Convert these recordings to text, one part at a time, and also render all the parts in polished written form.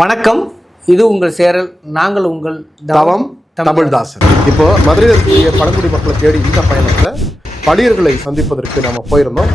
வணக்கம், இது உங்கள் சேரல். நாங்கள் உங்கள் தவம் தமிழ்தாசன். இப்போ மதுரையில் இருக்கக்கூடிய பழங்குடி மக்களை தேடி இந்த பயணத்தில் பளியர்களை சந்திப்பதற்கு நம்ம போயிருந்தோம்.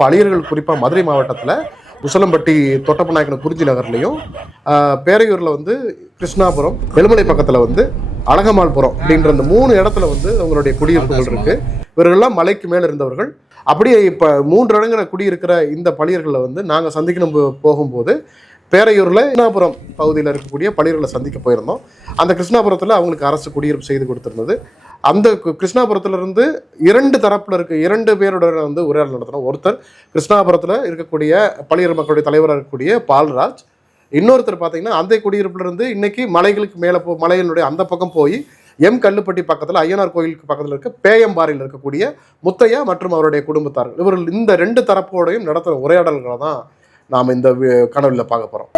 பளியர்கள் குறிப்பாக மதுரை மாவட்டத்தில் உசலம்பட்டி தொட்டப்பநாயக்கன் குறிஞ்சி நகர்லையும், பேரையூரில் வந்து கிருஷ்ணாபுரம், வெளுமலை பக்கத்தில் வந்து அழகமால்புரம் அப்படின்ற அந்த 3 இடத்துல வந்து அவங்களுடைய குடியிருப்புகள் இருக்கு. இவர்கள்லாம் மலைக்கு மேலே இருந்தவர்கள். அப்படியே இப்போ 3 இடங்களில் குடியிருக்கிற இந்த பளியர்களை வந்து நாங்கள் சந்திக்கணும் போகும்போது பேரையூரில் கிருஷ்ணாபுரம் பகுதியில் இருக்கக்கூடிய பளியர்களை சந்திக்க போயிருந்தோம். அந்த கிருஷ்ணாபுரத்தில் அவங்களுக்கு அரசு குடியிருப்பு செய்து கொடுத்துருந்தது. அந்த கிருஷ்ணாபுரத்திலிருந்து 2 தரப்பில் இருக்க 2 பேரோட வந்து உரையாடல் நடத்தினோம். ஒருத்தர் கிருஷ்ணாபுரத்தில் இருக்கக்கூடிய பளியர் மக்களுடைய தலைவராக இருக்கக்கூடிய பால்ராஜ், இன்னொருத்தர் பார்த்தீங்கன்னா அந்த குடியிருப்பிலிருந்து இன்னைக்கு மலைகளுக்கு மேலே மலைகளுடைய அந்த பக்கம் போய் கல்லுப்பட்டி பக்கத்தில் ஐயனார் கோயிலுக்கு பக்கத்தில் இருக்க பேயம்பாறையில் இருக்கக்கூடிய முத்தையா மற்றும் அவருடைய குடும்பத்தார்கள். இவர்கள் இந்த 2 தரப்போடையும் நடத்துகிற உரையாடல்களை தான் நாம் இந்த கனவில் பார்க்க போகிறோம்.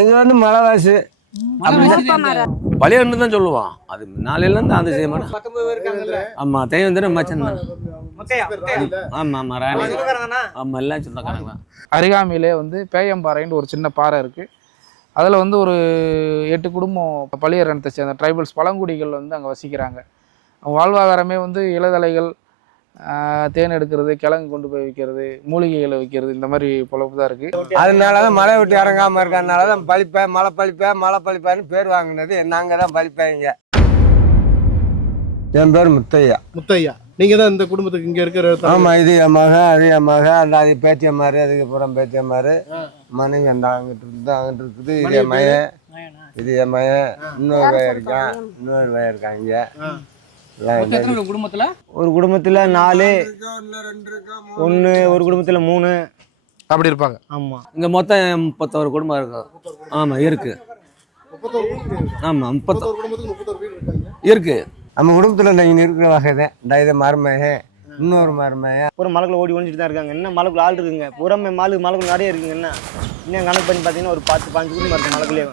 எங்க வந்து மலைவாசி பழையன்னு தான் சொல்லுவான். அது நாளையிலேருந்து அந்த செய்ய மாட்டேன். ஆமா, தெய்வம் தானே மச்சன். ஆமா ஆமா, ராணி. ஆமா, எல்லாம் சொந்தக்காரங்க. அருகாமையிலே வந்து பேயம்பாறைன்னு ஒரு சின்ன பாறை இருக்குது. அதில் வந்து ஒரு 8 குடும்பம் பளியர் இனத்தை சேர்ந்த ட்ரைபல்ஸ் பழங்குடிகள் வந்து அங்கே வசிக்கிறாங்க. வாழ்வாதாரமே வந்து இலைதலைகள், தேன் எடுக்கிறது, கிழங்கு கொண்டு போய் வைக்கிறது, மூலிகைகளை வைக்கிறது, இந்த மாதிரி பொழப்பு தான் இருக்குது. அதனாலதான் மலை விட்டு இறங்காம இருக்கறதுனாலதான் பழிப்பேன் மலை பழிப்பான்னு பேர் வாங்கினது. நாங்க தான் பழிப்பாங்க. என் பேர் முத்தையா. நீங்க தான் இந்த குடும்பத்துக்கு இங்க இருக்கிற? ஆமா, இது என் மக, அது என் மக, அந்த அது பேத்தியம்மாரு, அதுக்கப்புறம் பேத்தியம்மாரு, மனைவி அந்த அங்கிட்டு இருக்குது. இது என் மகன், இன்னொரு வய இருக்காங்க. ஒரு குடும்பத்துல 4, ஒரு குடும்பத்துல 3 அப்படி இருப்பாங்க. ஆமா, இங்க மொத்தம் 31 குடும்பம் இருக்கு. ஆமா இருக்கு. ஆமா, 31 இருக்கு. நம்ம குடும்பத்துல இங்க இருக்கிற வகை தான் இதை மருமகன், இன்னொரு மருமகன். பூரா மலைக்குள்ள ஓடி ஒழிஞ்சிட்டு தான் இருக்காங்க. என்ன மலைக்குள்ள ஆள் இருக்குங்க, பூராமே மலைக்குள்ள நிறைய இருக்குங்க. இன்னும் கணக்கு பண்ணி பார்த்தீங்கன்னா ஒரு 10-15 குடும்பம் இருக்கு மலைக்குள்ளே.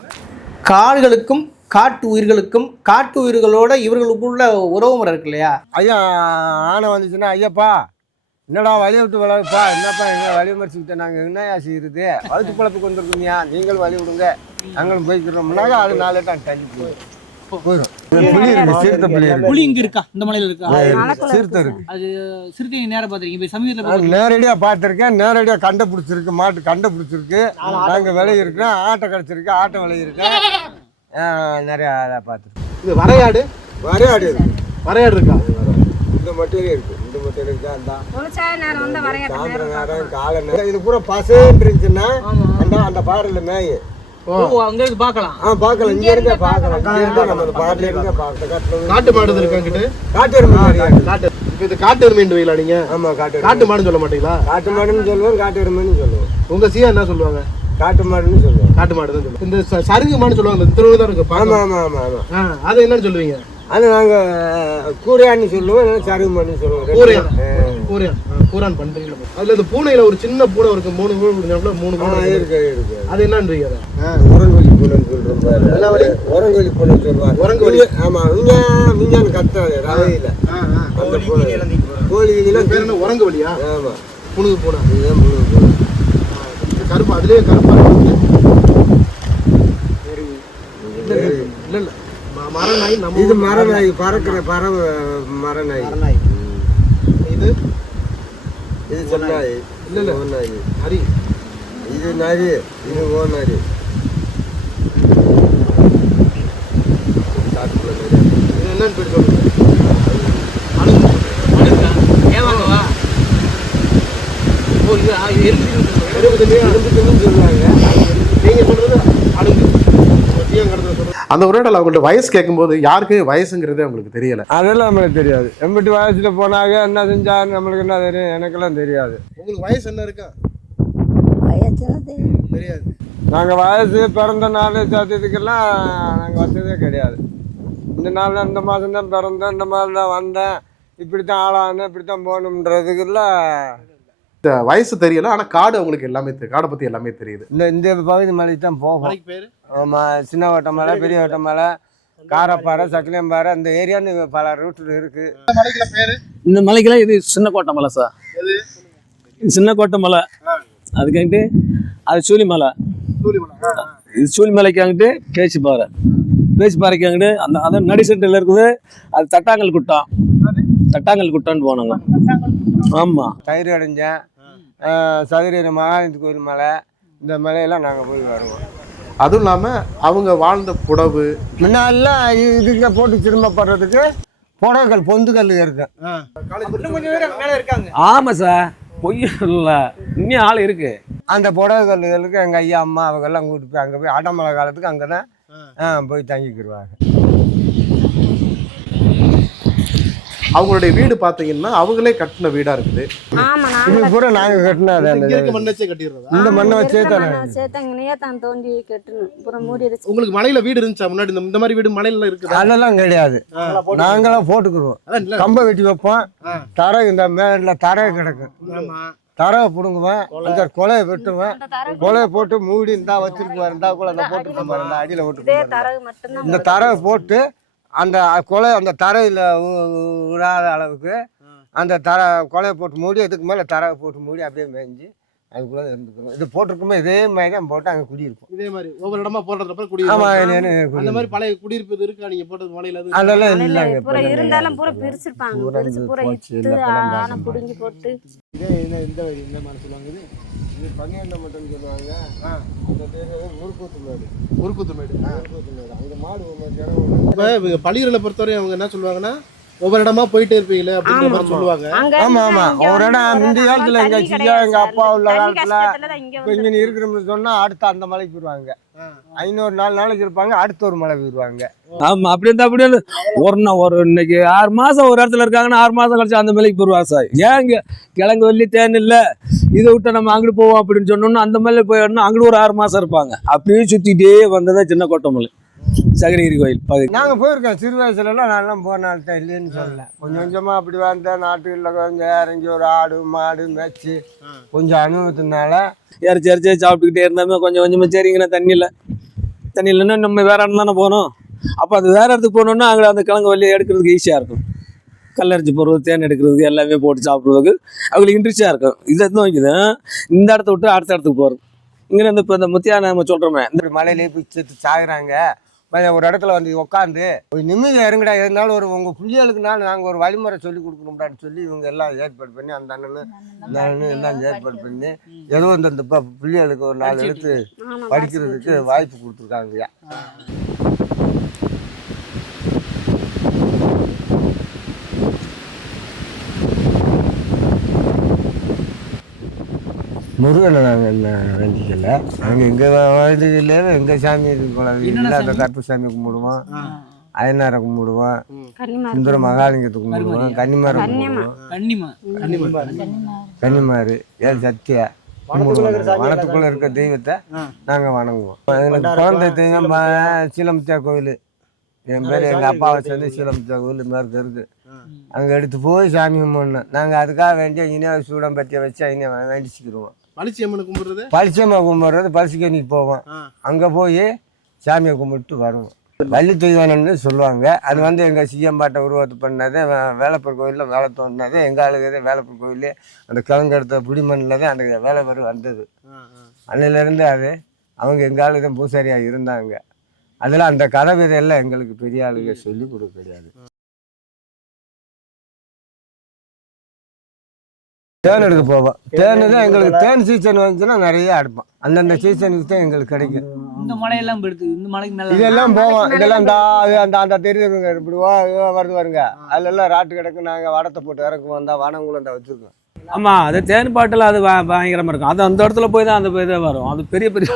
காடுகளுக்கும் காட்டு உயிர்களுக்கும், காட்டு உயிர்களோட இவர்களுக்குள்ள உறவு முறை இருக்கு இல்லையா? ஐயா ஆனை வந்துச்சுன்னா, ஐயப்பா என்னடா வழி விட்டு வளர்ப்பா, என்னப்பா எங்க வழி மறிச்சுக்கிட்ட, நாங்கள் என்னையா செய்யுறது, வளர்ச்சி பழப்புக்கு வந்துருக்கீங்க, நீங்கள் வழி விடுங்க, நாங்களும் போய்க்கிறோம்னாக்க அது 4 டம் தள்ளி போயிடும். புலி இருக்கு, சிறுத்தை புலி இருக்கு. புலி இங்க இருக்கா? இந்த மலையில இருக்கா? சிறுத்தை இருக்கு. அது சிறுத்தை நேரம் பார்த்துருக்கீங்க? சமீபத்தில் நேரடியா பார்த்துருக்கேன். நேரடியா கண்டுபிடிச்சிருக்கு, மாட்டு கண்டுபிடிச்சிருக்கு. நாங்க விலை இருக்கேன், ஆட்டை கிடைச்சிருக்கு, ஆட்டை விலை இருக்கேன், நிறைய பார்த்துருக்கு. இது வரையாடு இருக்கா? இந்த மட்டும் இருக்கு, இந்த மட்டும் இருக்கு. நேரம் காலை நேரம் இது பூரா பசேன்னு இருந்துச்சுன்னா அந்த பாறையில மேயும். அங்க இருந்து பார்க்கலாம். பார்க்கலாம், இங்க இருந்தே பார்க்கலாம். நம்ம பாட்டில இருந்தே பார்க்கலாம். காட்டு மாடு இருக்காங்கிட்டு காட்டு எருமை. இது காட்டு எருமைன்னு வைங்களா நீங்க? ஆமா, காட்டு மாடுன்னு சொல்ல மாட்டீங்களா? காட்டு மாடுன்னு சொல்லுவோம், காட்டு எருமைன்னு சொல்லுவோம். உங்க சியா என்ன சொல்லுவாங்க? காட்டு மாடுன்னு சொல்லுவோம். காட்டு மாடு தான் சொல்லுவோம். இந்த சருகு மாடு சொல்லுவாங்க, இந்த திருவிழா தான் இருக்கு. ஆமா ஆமா ஆமா ஆமா. அது என்னன்னு சொல்லுவீங்க? அது நாங்க கூரையான்னு சொல்லுவோம், சருகு மாடுன்னு சொல்லுவோம். கூரான் பண்றீங்க. அதுல இந்த பூனையில ஒரு சின்ன பூனை இருக்கு, 3 பூனை இருக்கு. அது என்னன்றீங்க? உரங்கொல்லி பூனைன்னு சொல்றோம். உரங்கொல்லி பூனை சொல்லுவாங்க. உரங்கொல்லி. ஆமா, மிஞ்சான்னு கத்தாது ரவையில. அந்த பூனை கோழி பேர் என்ன? உரங்கொல்லியா? ஆமா, புனுகு பூனை. இதுதான் புனுகு பூனை. கருப்பு, அதுலயே கருப்பா இல்ல மரநாய். நம்ம இது மரநாய், பறக்கிற பறவை மரநாய். இது சொன்னாய். இல்ல ஓநாய். ஹரி. இது நரி, இது ஓநாய். இது என்னன்னு பேர் சொல்லுங்க? சொல்லுவாங்க. நீங்க சொல்றது அழுங்கு. அந்த உரையாடல் அவங்கள்ட்ட வயசு கேட்கும்போது யாருக்கு வயசுங்கிறதே அவங்களுக்கு தெரியல. அதெல்லாம் நம்மளுக்கு தெரியாது. 80 வயசுல போனாங்க என்ன செஞ்சாங்க நம்மளுக்கு என்ன தெரியும்? எனக்கெல்லாம் தெரியாது. உங்களுக்கு வயசு என்ன இருக்கா? தெரியாது. நாங்கள் வயசு பிறந்த நாள் சாத்தியத்துக்கெல்லாம் நாங்கள் வச்சதே கிடையாது. இந்த நாள் இந்த மாதம் தான் பிறந்தேன், இந்த மாதிரி தான் வந்தேன், இப்படி தான் ஆளானேன், இப்படி தான் போகணுன்றதுக்கெல்லாம் வயசு தெரியல. ஆனா காடு அவங்களுக்கு எல்லாமே காடை பத்தி எல்லாமே தெரியுது. இந்த பகுதி மலைக்கு தான் போகும். பேரு ஆமாம், சின்ன வட்ட மலை, பெரிய வட்ட மலை, காரப்பாறை, சக்கிலியம்பாறை, இந்த ஏரியான்னு பல ரூட்டில் இருக்குது. இந்த மலைக்கெல்லாம் இது சின்ன கோட்டை மலை சார். இது சின்ன கோட்டை மலை. அதுக்காங்கிட்டு அது சூலிமலை. இது சூலிமலைக்கு அங்கிட்டு பேச்சுப்பாறை. பேச்சுப்பாறைக்கு அங்கிட்டு அந்த அதான் நடி சென்டரில் இருக்குது. அது தட்டாங்கல் குட்டம். தட்டாங்கல் குட்டான்னு போனாங்க. ஆமாம், தயிர் அடைஞ்சேன், சதுரகிரி மகாலிங்க கோயில் மலை, இந்த மலையெல்லாம் நாங்கள் போய் வருவோம். அதுவும் இல்லாம அவங்க வாழ்ந்த புடவு முன்னாடிலாம் இதுங்க போட்டு திரும்பப்படுறதுக்கு புடவைகள் பொந்துகள் இருக்கு. ஆமாம் சார், பொய் இல்லை, இன்னும் ஆள் இருக்கு. அந்த புடவைகளுக்கு எங்கள் ஐயா அம்மா அவங்கெல்லாம் கூப்பிட்டு போய் அங்கே போய் அடமழை காலத்துக்கு அங்கே தான் போய் தங்கிக்கிடுவாங்க. அவங்களுடைய வீடு பாத்தீங்கன்னா அவங்களே கட்டின வீடா இருக்குது. இது பூரா நாங்கள் கட்டினது. இந்த மண்ணை வச்சே தானே உங்களுக்கு மலையில வீடு இருந்துச்சா முன்னாடி? இந்த மாதிரி வீடு மலையில இருக்குது? அதெல்லாம் கிடையாது. நாங்களாம் போட்டுக்கிடுவோம். கம்பை வெட்டி வைப்போம். தரை இந்த மேல தரை கிடக்கும். தரவை பிடுங்குவேன், அந்த கொலையை வெட்டுவேன், கொலையை போட்டு மூடி இந்தா வச்சிருக்குவார், இருந்தா கூட அந்த போட்டு பாருங்க அடியில் போட்டு இந்த தரவை போட்டு அந்த கொலை அந்த தரையில் விடாத அளவுக்கு அந்த கொலையை போட்டு மூடி, அதுக்கு மேலே தரவை போட்டு மூடி அப்படியே மேய்ஞ்சி அதுக்குள்ளே இருந்துக்கிறோம். இது போட்டிருக்குமே இதே மாதிரி தான் போட்டு அங்கே குடியிருப்போம். இதே மாதிரி ஒவ்வொரு இடமா போடுறதுல குடி. ஆமாம், அந்த மாதிரி பழைய குடியிருப்பு இருக்கா? நீங்க போட்டது மலையில அதெல்லாம் இல்லைங்க. இருந்தாலும் பூரா பிரிச்சிருப்பாங்க. புடுங்கி போட்டு இந்த மாதிரி சொல்லுவாங்க. இது பன்னியண்ட மட்டும் சொல்லுவாங்க. அந்த பேர் முறுக்கூத்து மேடு. முறுக்கூத்து மேடு. முறுக்கூத்து மேடு. அங்கே மாடு பள்ளிகளை பொறுத்தவரை அவங்க என்ன சொல்லுவாங்கன்னா ஒவ்வொரு இடமா போயிட்டே இருப்பீங்களே அப்படின்ற மாதிரி சொல்லுவாங்க. ஆமா ஆமா, ஒரு இடம் முந்தி காலத்துல எங்க சியா எங்க அப்பா உள்ள காலத்துல இங்க நீ இருக்கிறோம்னு சொன்னா அடுத்து அந்த மலைக்கு போயிருவாங்க. 504 நாளைக்கு இருப்பாங்க, அடுத்த ஒரு மலை போயிருவாங்க. ஆமா, அப்படி இருந்தா அப்படியே ஒரு இன்னைக்கு 6 மாசம் ஒரு இடத்துல இருக்காங்கன்னா 6 மாசம் கழிச்சு அந்த மலைக்கு போயிருவாங்க சார். ஏன் இங்க கிழங்கு வெள்ளி தேன் இல்லை, இதை விட்டு நம்ம அங்கிட்டு போவோம் அப்படின்னு சொன்னோம்னா அந்த மலையில போயிடணும். அங்கிட்டு ஒரு 6 மாசம் இருப்பாங்க. அப்படியே சுத்திட்டே வந்ததா சின்ன கோட்டமலை சகரிகிரி கோயில் பகுதி. நாங்கள் போயிருக்கோம் சிறு வயசுலலாம். நான்லாம் போன ஆள்தான் இல்லைன்னு சொல்லல. கொஞ்சம் கொஞ்சமாக அப்படி வந்தேன். நாட்டுகளில் கொஞ்சம் இறங்கி ஒரு ஆடு மாடு மேய்ச்சி கொஞ்சம் அனுபவத்தினால இறச்சி சாப்பிட்டுக்கிட்டே இருந்தாமே கொஞ்சம் கொஞ்சமாக சரிங்கண்ணா தண்ணி இல்லைன்னா நம்ம வேற இடம் தானே போகணும். அப்போ அது வேற இடத்துக்கு போனோம்னா அங்கே அந்த கிழங்கு வழியை எடுக்கிறதுக்கு ஈஸியாக இருக்கும். கல்லரிச்சி போடுறது, தேன் எடுக்கிறதுக்கு எல்லாமே போட்டு சாப்பிட்றதுக்கு அவங்களுக்கு இன்ட்ரெஸ்டாக இருக்கும். இதை வைக்குது இந்த இடத்த விட்டு அடுத்த இடத்துக்கு போகிறது. இங்கே இந்த இப்போ இந்த முத்தியா நம்ம சொல்கிறோமே இந்த மலையிலே போய் செத்து சாகுறாங்க. ஒரு இடத்துல வந்து உட்காந்து ஒரு நிம்மதியாக இருங்கடா, இருந்தாலும் ஒரு உங்கள் பிள்ளைகளுக்குனாலும் நாங்கள் ஒரு வழிமுறை சொல்லி கொடுக்கணும்டான்னு சொல்லி இவங்க எல்லாம் ஏற்பாடு பண்ணி அந்த அண்ணன் இந்த அண்ணன் எல்லாம் ஏற்பாடு பண்ணி ஏதோ இந்த பிள்ளைகளுக்கு ஒரு 4 எழுத்து படிக்கிறதுக்கு வாய்ப்பு கொடுத்துருக்காங்கய்யா. முருகனை நாங்கள் என்ன வேண்டிக்கல. நாங்கள் எங்கள் வயதிலே எங்கள் சாமி இல்லை, அந்த கருப்பு சாமி கும்பிடுவோம், அயனாரை கும்பிடுவோம், சுந்தர மகாலிங்கத்தை கும்பிடுவோம், கன்னிமாரை கும்பிடுவோம், கன்னிமாரு ஏன் சத்தியா கும்பிடுவோம். வனத்துக்குள்ளே இருக்க தெய்வத்தை நாங்கள் வணங்குவோம். எங்களுக்கு குழந்தை தெய்வம் சீலமுத்தியா கோயில். என் பேர் எங்கள் அப்பாவை சேர்ந்து சீலமுத்தியா கோயில் மேற்கு இருக்குது. அங்கே எடுத்து போய் சாமி கும்பிடணும். நாங்கள் அதுக்காக வேண்டிய இனியாவது சூடம் பற்றிய வச்சு இனியா வேண்டிச்சுக்கிடுவோம். பளிச்சியம்மனை கும்பிடுறது, பளிச்சியம்மா கும்பிட்றது பளிச்சிக்கணிக்கு போவோம். அங்கே போய் சாமியை கும்பிட்டு வருவோம். வள்ளி தெய்வானன்னு சொல்லுவாங்க. அது வந்து எங்கள் சிஎம்பாட்டை உருவாத்து பண்ணதே, வேலப்பர் கோயிலில் வேலை தோண்டினதே, எங்கள் ஆளுகிறதே வேலப்பர் கோயில் அந்த கிழங்கெடுத்த பிடிமண்ணில் தான் அந்த வேலைப்பர் வந்தது. அன்னையிலேருந்து அது அவங்க எங்கள் ஆளுக தான் பூசாரியாக இருந்தாங்க. அதில் அந்த கதை விதையெல்லாம் எங்களுக்கு பெரிய ஆளுக சொல்லி கொடுக்க கிடையாது. தேன் எடுக்க போவோம். தேன் தான் எங்களுக்கு தேன் சீசன் வந்துச்சுன்னா நிறைய எடுப்போம். அந்தந்த சீசனுக்கு தான் எங்களுக்கு கிடைக்கும். இந்த மலையெல்லாம் இந்த மலைக்கு இதெல்லாம் போவோம். இதெல்லாம் அந்த தெரியுதுங்க இப்படி வருது வருங்க. அதுல எல்லாம் ராட்டு கிடக்கு. நாங்கள் வடத்தை போட்டு இறக்குவோம். வனங்குள்ள வச்சிருக்கோம். ஆமாம் அது தேன் பாட்டில் அது பயங்கரமாக இருக்கும். அது அந்த இடத்துல போய் தான் அந்த இதே வரும். அது பெரிய பெரிய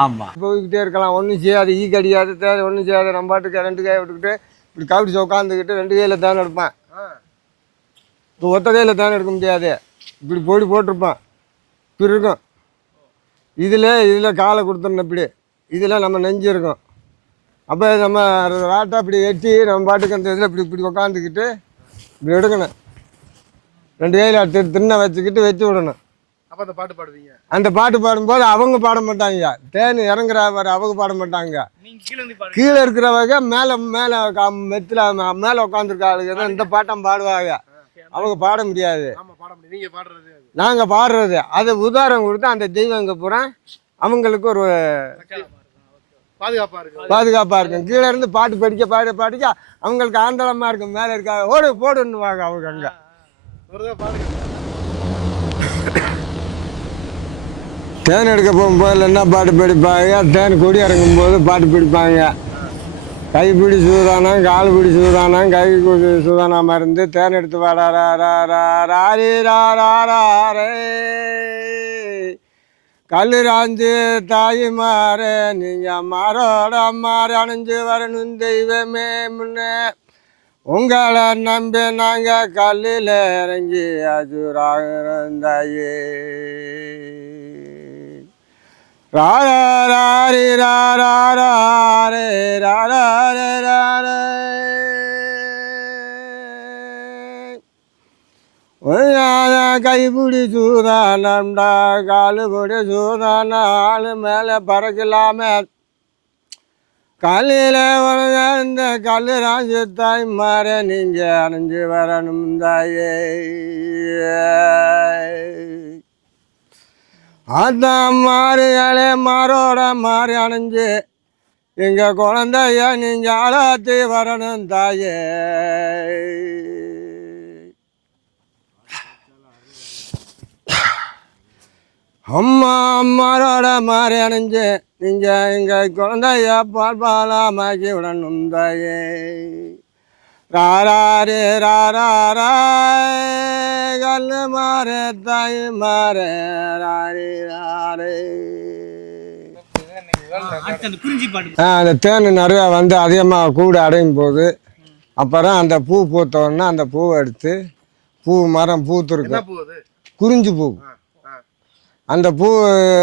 ஆமாம் போய்கிட்டே இருக்கலாம், ஒன்றும் செய்யாது, ஈ கடியாது, தேன் ஒன்றும் செய்யாது. நம்ம பாட்டுக்கு 2 கையை விட்டுக்கிட்டு இப்படி கவிடிச்சு உட்காந்துக்கிட்டு 2 கையில் தேன் எடுப்பேன். இப்போ ஒத்த கையில் தேன் எடுக்க முடியாது, இப்படி பொடி போட்டிருப்பான், இப்படி இருக்கும். இதில் காலை கொடுத்துடணும், இப்படி இதில் நம்ம நெஞ்சு இருக்கும். அப்போ நம்ம ராட்டை அப்படி எட்டி நம்ம பாட்டுக்கு அந்த இதில் இப்படி இப்படி உட்காந்துக்கிட்டு இப்படி எடுக்கணும். 2 கையில் தின்ன வச்சுக்கிட்டு வச்சு விடணும். அப்போ அந்த பாட்டு பாடுவீங்க? அந்த பாட்டு பாடும்போது அவங்க பாட மாட்டாங்க, தேன் இறங்குற அவங்க பாட மாட்டாங்க. கீழே இருக்கிறவங்க மேலே மேலே மெத்தில் மேலே உட்காந்துருக்க ஆளுங்க தான் இந்த பாட்டம் பாடுவாங்க. அவங்க பாட முடியாது, நாங்கள் பாடுறது. அதை உதாரணம் கொடுத்து அந்த தெய்வங்க பூரா அவங்களுக்கு ஒரு பாதுகாப்பாக இருக்கும். கீழே இருந்து பாட்டு படிக்க அவங்களுக்கு ஆந்தளமாக இருக்கும். மேலே இருக்காங்க ஓடு போடுன்னுவாங்க அவங்க. அங்கே தேன் எடுக்க போகும்போது என்ன பாட்டு படிப்பாங்க, தேன் கொடி இறங்கும் போது பாட்டு படிப்பாங்க. கைப்பிடி சூதானம், கால் பிடி சூதானம், கை சூதானமாக இருந்து தேன் எடுத்து வாடாரே கல்லு ராஞ்சு தாய் மாறு நீங்கள் மாறோட மாறு அணைஞ்சு வரணும் தெய்வமே முன்னே உங்களை நம்பி நாங்கள் கல்லில் இறங்கி அஜூராந்தாயே ராரே ராரே ராரே ராரே கைப்பிடி சூதானம்டா காலுபடி சூதான ஆளு மேலே பறக்கலாமே கல்லில் உலக இந்த கல்லு ராஜு தாய் மாற நீங்கள் அணைஞ்சு வரணும் தாயே அதான் மாறியாலே மாறோட மாறி அணைஞ்சு எங்கள் குழந்தைய நீங்கள் ஆளாத்தி வரணும் தாயே. அம்மா அம்மாரோட மாறி அணைஞ்சு நீங்கள் எங்கள் குழந்தைய பாலாமாக்கி விடணும் தாயே. ராரே ராரா கல்லு மாறே தாய் மாறே ராரே ராரே. அந்த தேன் நிறையா வந்து அதிகமாக கூடு அடையும் போது அப்புறம் அந்த பூ பூத்தோடனே அந்த பூவை எடுத்து மரம் பூத்துருக்கு, குறிஞ்சி பூ. அந்த பூ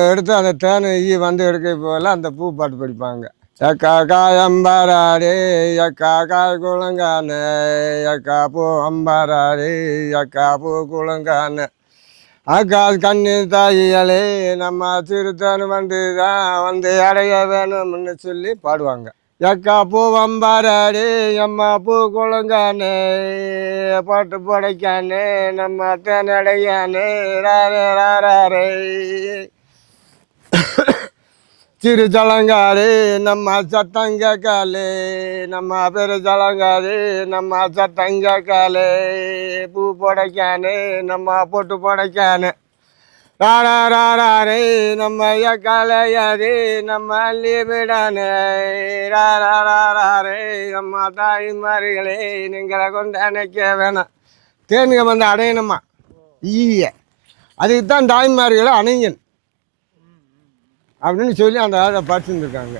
எடுத்து அந்த தேன் வந்து எடுக்க போகல அந்த பூ பாட்டு படிப்பாங்க. எக்கா காய் அம்பாராடே எக்கா காய் குளங்கானே எக்கா பூ அம்பாராடே எக்கா பூ குளங்கானே அக்கா கண்ணி தாயிகளே நம்ம திருத்தன் வந்து அடைய வேணும்னு சொல்லி பாடுவாங்க. எக்கா பூ அம்பாராடே அம்மா பூ குளங்கானே பாட்டு படைக்கானே நம்ம தேனடையானே ராரே ராரே சிறு ஜலங்காரே நம்ம சத்தங்காலே நம்ம பெரு ஜலங்காரே நம்ம சத்தங்காலே பூ படைக்கானே நம்ம பொட்டு படைக்கானே ராரே நம்ம கலையாரே நம்ம அள்ளி விடானே ராரே நம்ம தாய் மாரிகளே நீங்களை கொண்டு அணைக்க வேணாம். தேனுங்க வந்து அடையணுமா ஈய அதுக்கு தான் தாய்மார்களை அணைங்கன் அப்படின்னு சொல்லி அந்த ஆளை படிச்சுருந்துருக்காங்க.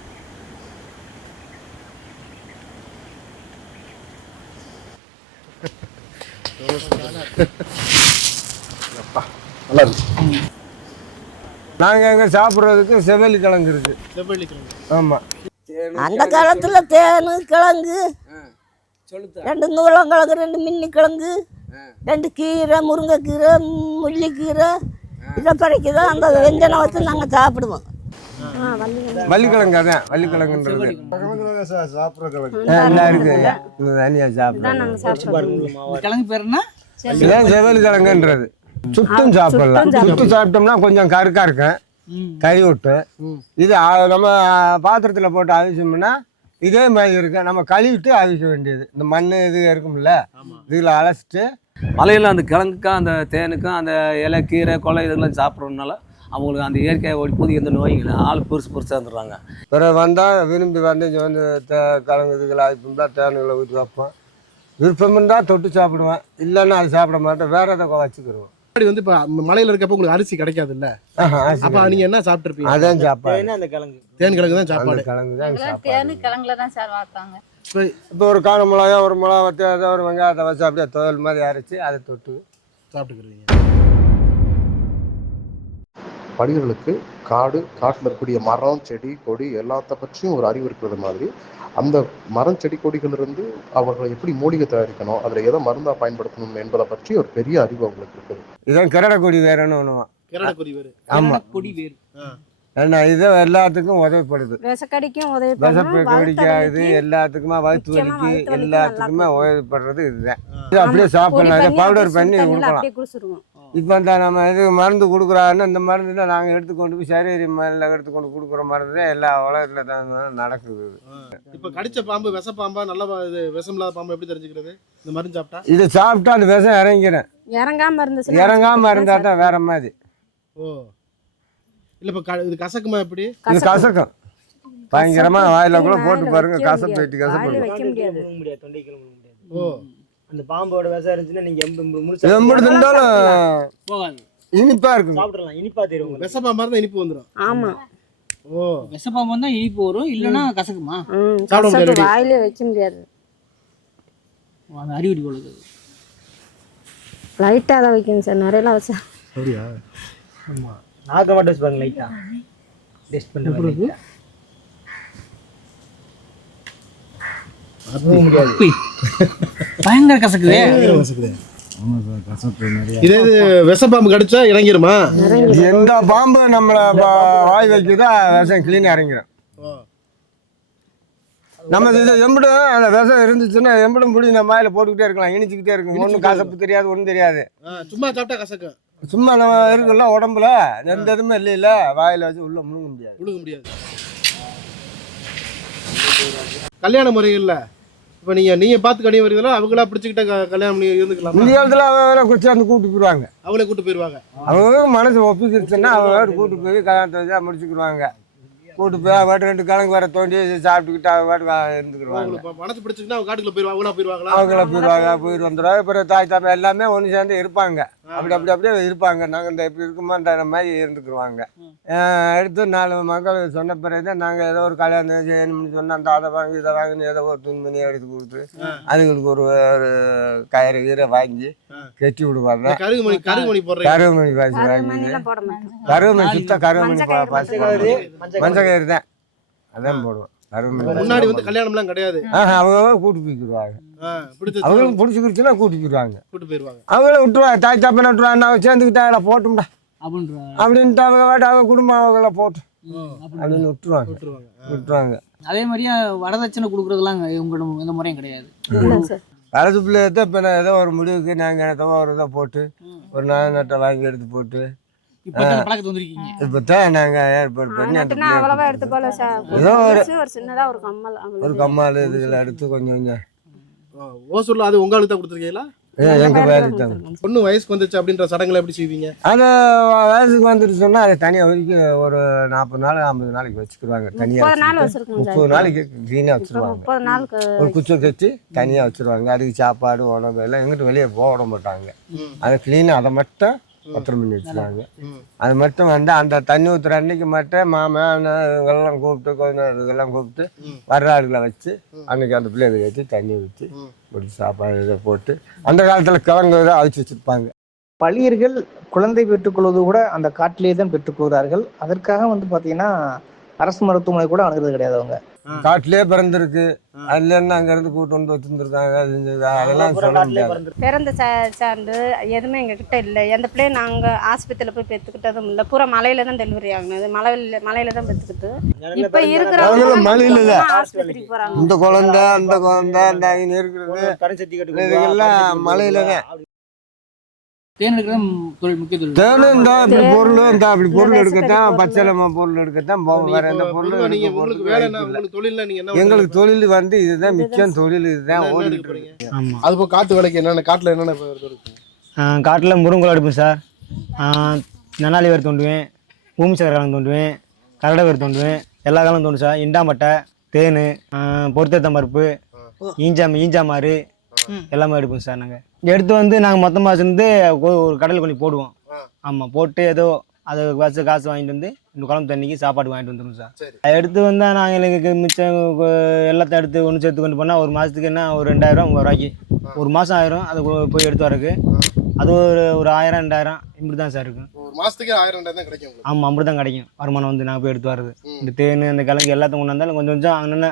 நாங்கள் எங்கே சாப்பிட்றதுக்கு செவ்வெளி கிழங்கு இருக்கு. ஆமாம், அந்த காலத்தில் தேனு கிழங்கு 2 நூலங்கிழங்கு 2 மின்னி கிழங்கு 2 கீரை முருங்கைக்கீரை முள்ளிக்கீரை இதை பறிக்கதான் அந்த வெஞ்சனை வச்சு நாங்கள் சாப்பிடுவோம். வள்ளிக்கிழங்கு அதான் வள்ளிக்கிழங்குன்றது எல்லாம் இருக்கு. தனியாக சாப்பிடுவோம். கிழங்கு பேருன்னா இதான் செவ்வெளி கிழங்குன்றது. சுத்தம் சாப்பிடலாம். சுத்தம் சாப்பிட்டோம்னா கொஞ்சம் கருக்கா இருக்கும், கறி விட்டு. இது நம்ம பாத்திரத்தில் போட்டு அவிச்சோம்னா இதே மாதிரி இருக்கு. நம்ம கழுவிட்டு அவிக்க வேண்டியது. இந்த மண் இது இருக்கும்ல இதில் அலசிட்டு மலையில் அந்த கிழங்குக்கும் அந்த தேனுக்கும் அந்த இலை கீரை கொலை இதெல்லாம் சாப்பிட்றதுனால அவங்களுக்கு அந்த இயற்கையை ஓடிப்போது எந்த நோய்களை ஆள் பெருசாக இருந்துடுறாங்க. பிறகு வந்தால் விரும்பி வந்து இங்கே வந்து கிழங்கு இதுகளை அவிப்போம்ல தேனுகளை ஊற்றி வைப்போம். விருப்பம் இருந்தால் தொட்டு சாப்பிடுவேன், இல்லைன்னா அது சாப்பிட மாட்டேன், வேற எதை வச்சுக்கிடுவோம். முன்னாடி வந்து இப்போ மலையில இருக்கப்போ உங்களுக்கு அரிசி கிடைக்காது இல்ல, அப்ப நீங்க என்ன சாப்பிட்டுருப்பீங்க? அதான் சாப்பாடு, அந்த கிழங்கு தேன் கிழங்கு தான் சாப்பாடு. கிழங்கு தான் சாப்பாடு. தேனு கிழங்குல தான் சார் வார்த்தாங்க. இப்போ ஒரு காண மிளகா, ஒரு மிளகா வச்சு அதை ஒரு வெங்காயத்தை வச்சு அப்படியே துவையல் மாதிரி அரைச்சி அதை தொட்டு சாப்பிட்டுக்கிறீங்க. படிகளுக்கு காட்டில் இருக்கக்கூடிய மரம் செடி கொடி எல்லாத்த பற்றியும் ஒரு அறிவு இருக்கிறது மாதிரி அந்த மரம் செடி கொடிகள் இருந்து அவர்களை எப்படி மூலிகை தயாரிக்கணும், அதில் எதை மருந்தாக பயன்படுத்தணும் என்பதை பற்றி ஒரு பெரிய அறிவு அவங்களுக்கு இருக்குது. இதான் கிரட கொடி வேறுன்னு ஒன்றுவான். கேரளக்கொடி வேறு. ஆமாம், கொடி வேறு. ஏன்னா இது எல்லாத்துக்கும் உதவிப்படுது. விசக்கடிக்கும் உதவி கடிக்காது, எல்லாத்துக்குமே வயிற்று வலிக்கு எல்லாத்துக்குமே உதவிப்படுறது இதுதான். இது அப்படியே சாப்பிடலாம், பவுடர் பண்ணி கொடுக்கலாம். இப்போ இந்த நம்ம இது மருந்து கொடுக்குறாங்கன்னா இந்த மருந்து தான் நாங்கள் எடுத்துக்கொண்டு போய் சரி மேலே எடுத்துக்கொண்டு கொடுக்குற மருந்து தான் எல்லா உலகத்தில் தான் நடக்குது. இப்போ கடிச்ச பாம்பு விஷ பாம்பா நல்ல இது விஷம் இல்லாத பாம்பு எப்படி தெரிஞ்சுக்கிறது? இந்த மருந்து சாப்பிட்டா இதை சாப்பிட்டா அந்த விஷம் இறங்காம இருந்தா தான் வேற மாதிரி. ஓ இல்லை, இப்போ இது கசக்குமா? எப்படி இது கசக்கும் பயங்கரமா, வாயில கூட போட்டு பாருங்க, கசப்பு போயிட்டு கசப்பு. முடியாது, தொண்டைக்கு முடியாது. ஓ, அந்த பாம்போட விஷம் இருந்துச்சுன்னா நீங்க எம்புடு திண்டாலும் போகாது, இனிப்பா இருக்கும். சாப்பிடலாம், இனிப்பா தெரியும். விஷ பாம்பா இருந்தா இனிப்பு வந்துடும். ஆமா, ஓ, விஷப்பாம்பு தான் இனிப்பு வரும், இல்லைன்னா கசக்குமா? சாப்பிட முடியாது, வாயிலே வைக்க முடியாது. அந்த அறிகுறி போலுது. லைட்டாக தான் வைக்கணும் சார், நிறையலாம் வச்சா. அப்படியா? ஆமா, நாக்க மட்டும் வச்சு பாருங்க, லைட்டா டெஸ்ட் பண்ணுங்க. பயங்கர கசக்குது. இதே இது விஷப்பாம்பு கடிச்சா இறங்கிருமா? எந்த பாம்பு நம்மளை வாய் வைக்குதோ விஷம் கிளீன் இறங்கிடும். நம்ம இது எம்பிடும் அந்த விஷம் இருந்துச்சுன்னா எம்பிடும் புளி நம்ம வாயில போட்டுக்கிட்டே இருக்கலாம், இனிச்சுக்கிட்டே இருக்கும். ஒன்றும் கசப்பு தெரியாது, ஒன்றும் தெரியாது. சும்மா சாப்பிட்டா கசக்கும். சும்மா நம்ம இருக்குல்ல உடம்புல எந்த இதுவுமே இல்லைல்ல, வாயில வச்சு உள்ள முழுங்க முடியாது. கல்யாண முறைகள்ல இப்போ நீங்க பார்த்து கல்யாணம் வருவீங்களா, அவங்களா பிடிச்சிக்கிட்ட கல்யாணம் பண்ணி இருந்துக்கலாம்? இந்த காலத்துல அவங்க குச்சி அந்த கூப்பிட்டு போயிடுவாங்க, அவங்களே கூட்டு போயிடுவாங்க. அவங்க மனசு ஒப்பிக்கிடுச்சுன்னா அவங்க கூப்பிட்டு போய் கல்யாணத்தை வச்சா முடிச்சுக்கிடுவாங்க. கூட்டு போய் அவட்டு 2 கிழங்கு வர தோண்டி சாப்பிட்டுக்கிட்டு அவங்க இருந்துக்கிடுவாங்க. மனசு பிடிச்சிக்கிட்டா அவங்க காட்டுக்குள்ள போயிடுவாங்களா? அவங்கள போயிட்டு வந்துடுவாங்க. அப்புறம் தாய் தாப்பா எல்லாமே ஒன்று சேர்ந்து இருப்பாங்க. அப்படியே இருப்பாங்க. நாங்கள் இந்த இப்படி இருக்குமான்ற மாதிரி இருந்துக்குருவாங்க. எடுத்து 4 மக்கள் சொன்ன பிறகு தான் நாங்கள் ஏதோ ஒரு கல்யாணம் செய்யணும்னு சொன்னால் அந்த அதை வாங்கி இதை வாங்கினு ஏதோ ஒரு துணிமணி எடுத்து கொடுத்து அதுங்களுக்கு ஒரு கயிறு கீரை வாங்கி கட்டி விடுவாங்க. கருகுமணி பாசி வாங்கி கருகுமணி சுத்த கருகுமணி பாசி மஞ்சள் கயிறு தான் அதான் போடுவோம். முன்னாடி வந்து கல்யாணம்லாம் கிடையாது. அவங்க கூட்டு போய்க்கிடுவாங்க. அவங்களும் பிடிச்சிக்கிடுச்சுன்னா கூட்டி போயிடுவாங்க. அவங்கள விட்டுருவாங்க, தாய் தாப்பனை விட்டுருவாங்க. அவங்க சேர்ந்துக்கிட்டாங்களா போட்டும்டா அப்படின்ட்டு அவங்க குடும்பம் அவங்கள போட்டு அப்படின்னு விட்டுருவாங்க. அதே மாதிரியா வரதட்சணை கொடுக்குறதுலாம் உங்களோட எந்த முறையும் கிடையாது. வலது பிள்ளையத்தை இப்போ நான் ஏதோ ஒரு முடிவுக்கு நாங்கள் ஏதோ ஒரு இதை போட்டு ஒரு நட்டை வாங்கி எடுத்து போட்டு இப்போ தான் நாங்கள் ஏற்பாடு பண்ணி ஏதோ ஒரு கம்மல் இதுகளை எடுத்து கொஞ்சம் ஓசூர்ல அது உங்களுக்கு தான் கொடுத்துருக்கீங்களா? எங்கள் வேலைக்கு தான். பொண்ணு வயசுக்கு வந்துச்சு அப்படின்ற சடங்குகளை எப்படி செய்வீங்க? அது வயசுக்கு வந்துட்டு சொன்னால் அதை தனியாக வரைக்கும் ஒரு 40 நாள் 50 நாளைக்கு வச்சுக்கிடுவாங்க. தனியாக 30 நாளைக்கு க்ளீனாக வச்சுருவாங்க. ஒரு குச்சை கட்டி தனியாக வச்சுருவாங்க. அதுக்கு சாப்பாடு உணவு எல்லாம் எங்கிட்ட வெளியே போட மாட்டாங்க. அதை க்ளீனாக அதை மட்டும் பத்திரம் பண்ணி வச்சுருவாங்க. அது மட்டும் வந்து அந்த தண்ணி ஊற்றுற அன்னைக்கு மட்டும் மாமன் இவங்கெல்லாம் கூப்பிட்டு கொஞ்சம் இதுக்கெல்லாம் கூப்பிட்டு வர்ற ஆளுகளை வச்சு அன்னைக்கு அந்த பிள்ளைகளை வச்சு தண்ணி ஊற்றி முடிச்சு சாப்பாடு இதை போட்டு அந்த காலத்தில் கிழங்கு இதை அழிச்சு வச்சுருப்பாங்க. பள்ளியர்கள் குழந்தை பெற்றுக்கொள்வது கூட அந்த காட்டிலே தான் பெற்றுக்கொள்கிறார்கள். அதற்காக வந்து பார்த்தீங்கன்னா அரசு மருத்துவமனை கூட அணுகிறது கிடையாது. அவங்க காட்டிலே பிறந்திருக்கு, அதுல இருந்து அங்க இருந்து கூட்டு வந்து வச்சிருந்துருக்காங்க. அதெல்லாம் சொல்ல முடியாது. பிறந்த சான்று எதுவுமே எங்ககிட்ட இல்லை. எந்த பிள்ளையும் நாங்கள் ஆஸ்பத்திரியில் போய் பெற்றுக்கிட்டதும் இல்லை. பூரா மலையில தான் டெலிவரி ஆகுனது, மலையில தான் பெற்றுக்கிட்டு இப்போ இருக்கிறவங்க மலையில ஆஸ்பத்திரிக்கு போகிறாங்க. இந்த குழந்தை அந்த குழந்தை அந்த அவங்க இருக்கிறது இதெல்லாம் மலையில தான். தேன் எடுக்கிறது தொழில் முக்கிய தொழில். தேனு இந்த அப்படி பொருள் இந்த அப்படி பொருள் எடுக்கத்தான் பச்சைலமா பொருள் எடுக்கத்தான் போவோம். வேற எந்த பொருள் எங்களுக்கு தொழில் வந்து இதுதான் முக்கியம். தொழில் இதுதான் ஓடிட்டு இருக்கு. அது போக காட்டு வேலைக்கு என்னென்ன காட்டுல என்னென்ன இருக்கு? காட்டில் முருங்கல் அடுப்பேன் சார், நன்னாளி வேறு தோண்டுவேன், பூமி சக்கரை காலம் தோண்டுவேன், கரடை வேறு தோண்டுவேன், எல்லா காலம் தோண்டு சார். இண்டாமட்டை, தேன், பொருத்தத்தம் பருப்பு, ஈஞ்சாமாறு, எல்லாமே எடுப்போம் சார். நாங்கள் எடுத்து வந்து நாங்கள் மொத்தமாக சேர்ந்து ஒரு கடையில் கொண்டு போடுவோம். ஆமாம், போட்டு ஏதோ அதை வச்சு காசு வாங்கிட்டு வந்து இந்த குழம்பு தண்ணிக்கு சாப்பாடு வாங்கிட்டு வந்துடும் சார். அதை எடுத்து வந்தால் நாங்கள் எங்களுக்கு மிச்சம் எல்லாத்தையும் எடுத்து ஒன்று சேர்த்து கொண்டு போனால் ஒரு மாதத்துக்கு என்ன ஒரு 2000 ரூபாய்க்கு ஒரு மாதம் ஆயிரும். அதை போய் எடுத்து வரக்கு அது ஒரு 1000 2000 இப்படி தான் சார் இருக்கும். ஒரு மாசத்துக்கு 1000 தான் கிடைக்கும். ஆமாம், அப்படி தான் கிடைக்கும் வருமானம் வந்து நாங்கள் போய் எடுத்து வர்றது. இந்த தேன் அந்த கிழங்கு எல்லாத்தையும் கொண்டு வந்தாலும் கொஞ்சம் கொஞ்சம் அங்கே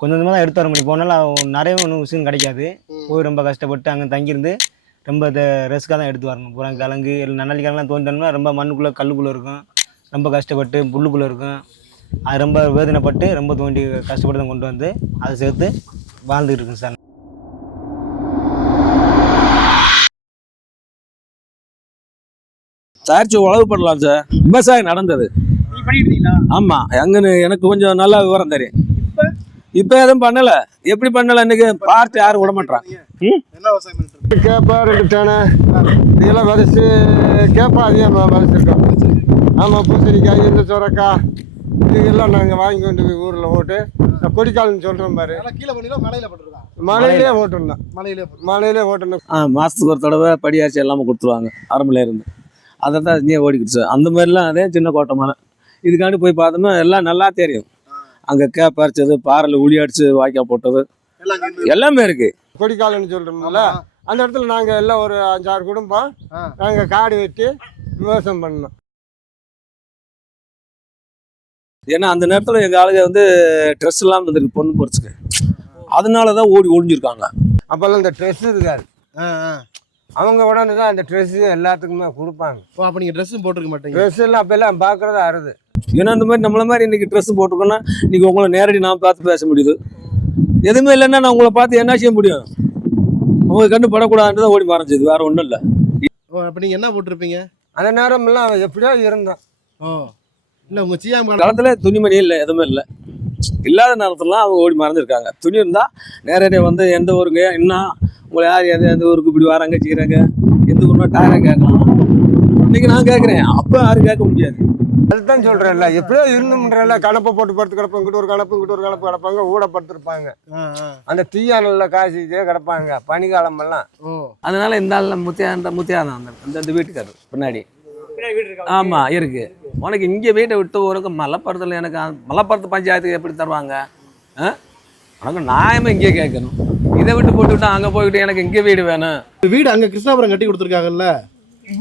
கொஞ்சம் கொஞ்சமாக தான் எடுத்து வர முடியும். போனாலும் நிறைய ஒன்றும் விஷயம் கிடைக்காது. போய் ரொம்ப கஷ்டப்பட்டு அங்கே தங்கியிருந்து ரொம்ப ரெஸ்க்காக தான் எடுத்து வரணும். பூரா கிழங்கு நன்னாளி கிழங்குலாம் தோண்டிட்டோம்னா ரொம்ப மண்ணுக்குள்ளே கல்லுக்குள்ளே இருக்கும். ரொம்ப கஷ்டப்பட்டு புல்லுக்குள்ளே இருக்கும். அது ரொம்ப வேதனைப்பட்டு ரொம்ப தோண்டி கஷ்டப்பட்டு தான் கொண்டு வந்து அதை சேர்த்து வாழ்ந்துக்கிட்டு இருக்குங்க சார். தயாரிச்சு உழவு பண்ணலாம் சார். விவசாயம் நடந்தது. ஆமா, எங்கன்னு எனக்கு கொஞ்சம் நல்லா விவரம் தெரியும். இப்ப எதுவும் பண்ணல. எப்படி பண்ணல இன்னைக்கு பார்த்து யாரும் விட மாட்டாங்க. கேப்பா 2 டேனை இதெல்லாம் விதைச்சி கேப்பா அதிகமாக விதைச்சிருக்கோம். ஆமாம், பூசணிக்காய் இந்த சுரக்காய் இதுக்கெல்லாம் நாங்கள் வாங்கி கொண்டு போய் ஊரில் போட்டு கொடிக்கால்னு சொல்கிறோம் பாரு. மழையிலே ஓட்டுருந்தோம். மழையிலே ஓட்டணும். மாசத்துக்கு ஒரு தடவை படியாச்சு எல்லாமே கொடுத்துருவாங்க அரம்பில் இருந்து. அதை தான் இங்கே ஓடிக்கிட்டு சார். அந்த மாதிரிலாம் அதே சின்ன கோட்டமான இதுக்காண்டி போய் பார்த்தோம்னா எல்லாம் நல்லா தெரியும். அங்கே கேப் பறிச்சது, பாறையில் உளி அடிச்சு வாய்க்கா போட்டது எல்லாமே இருக்கு. கொடிக்கால்னு சொல்கிறோம்ல, அந்த இடத்துல நாங்கள் எல்லாம் ஒரு 5-6 குடும்பம் நாங்கள் காடு வெட்டி விவசாயம் பண்ணோம். ஏன்னா அந்த நேரத்தில் எங்கள் ஆளுங்க வந்து ட்ரெஸ் எல்லாம் வந்துருக்கு பொண்ணு பொறிச்சுக்கு. அதனால தான் ஓடி ஒழிஞ்சிருக்காங்க. அப்போல்லாம் இந்த ட்ரெஸ் இருக்காது. அவங்க உடனே தான் அந்த ட்ரெஸ்ஸு எல்லாத்துக்குமே கொடுப்பாங்க. அப்போ நீங்கள் ட்ரெஸ்ஸும் போட்டிருக்க மாட்டீங்க. ட்ரெஸ் எல்லாம் அப்போல்லாம் பார்க்குறது அறுது. ஏன்னா அந்த மாதிரி நம்மள மாதிரி இன்னைக்கு ட்ரெஸ் போட்டுக்கோன்னா இன்னைக்கு உங்களை நேரடி நான் பார்த்து பேச முடியுது. எதுவுமே இல்லைன்னா நான் உங்களை பார்த்து என்ன செய்ய முடியும்? உங்க கண்டு படக்கூடாதுன்னு தான் ஓடி மறைஞ்சது, வேற ஒன்றும் இல்லை. அப்போ நீங்கள் என்ன போட்டிருப்பீங்க? அந்த நேரமெல்லாம் எப்படியோ இருந்தோம். இல்லை உங்கள் சியாம காலத்துல துணிமணி இல்லை, எதுவுமே இல்லை. இல்லாத நேரத்துலாம் அவங்க ஓடி மறைஞ்சிருக்காங்க. துணி இருந்தால் நேரடியாக வந்து எந்த ஊருங்க என்ன உங்களை யார் எந்த ஊருக்கு இப்படி வராங்க செய்கிறாங்க எந்த ஊருனா டயராக கேட்கலாம். இன்னைக்கு நான் கேட்குறேன், அப்போ யாரும் கேட்க முடியாது. அதுதான் சொல்கிறேன்ல, எப்படியோ இருந்துன்றல கணப்பை போட்டு படுத்து கிடப்பாங்க. இங்கிட்ட ஒரு கணப்பு இங்கிட்ட ஒரு கணப்பு கிடப்பாங்க. ஊடப்படுத்திருப்பாங்க. அந்த தீயானில் காய்ச்சிட்டே கிடப்பாங்க பனிக்காலமெல்லாம். அதனால இந்த ஆள் முத்தியா தான் அந்த வீட்டுக்காரர் பின்னாடி. ஆமா இருக்கு. உனக்கு இங்கே வீட்டை விட்டு உனக்கு மலைப்படத்தில் எனக்கு மலைப்படத்து பஞ்சாயத்துக்கு எப்படி தருவாங்க? உனக்கு நியாயமா இங்கே கேட்கணும். இதை விட்டு போட்டுவிட்டா அங்கே போய்கிட்டு எனக்கு இங்கே வீடு வேணும். வீடு அங்கே கிருஷ்ணாபுரம் கட்டி கொடுத்துருக்காங்கல்ல,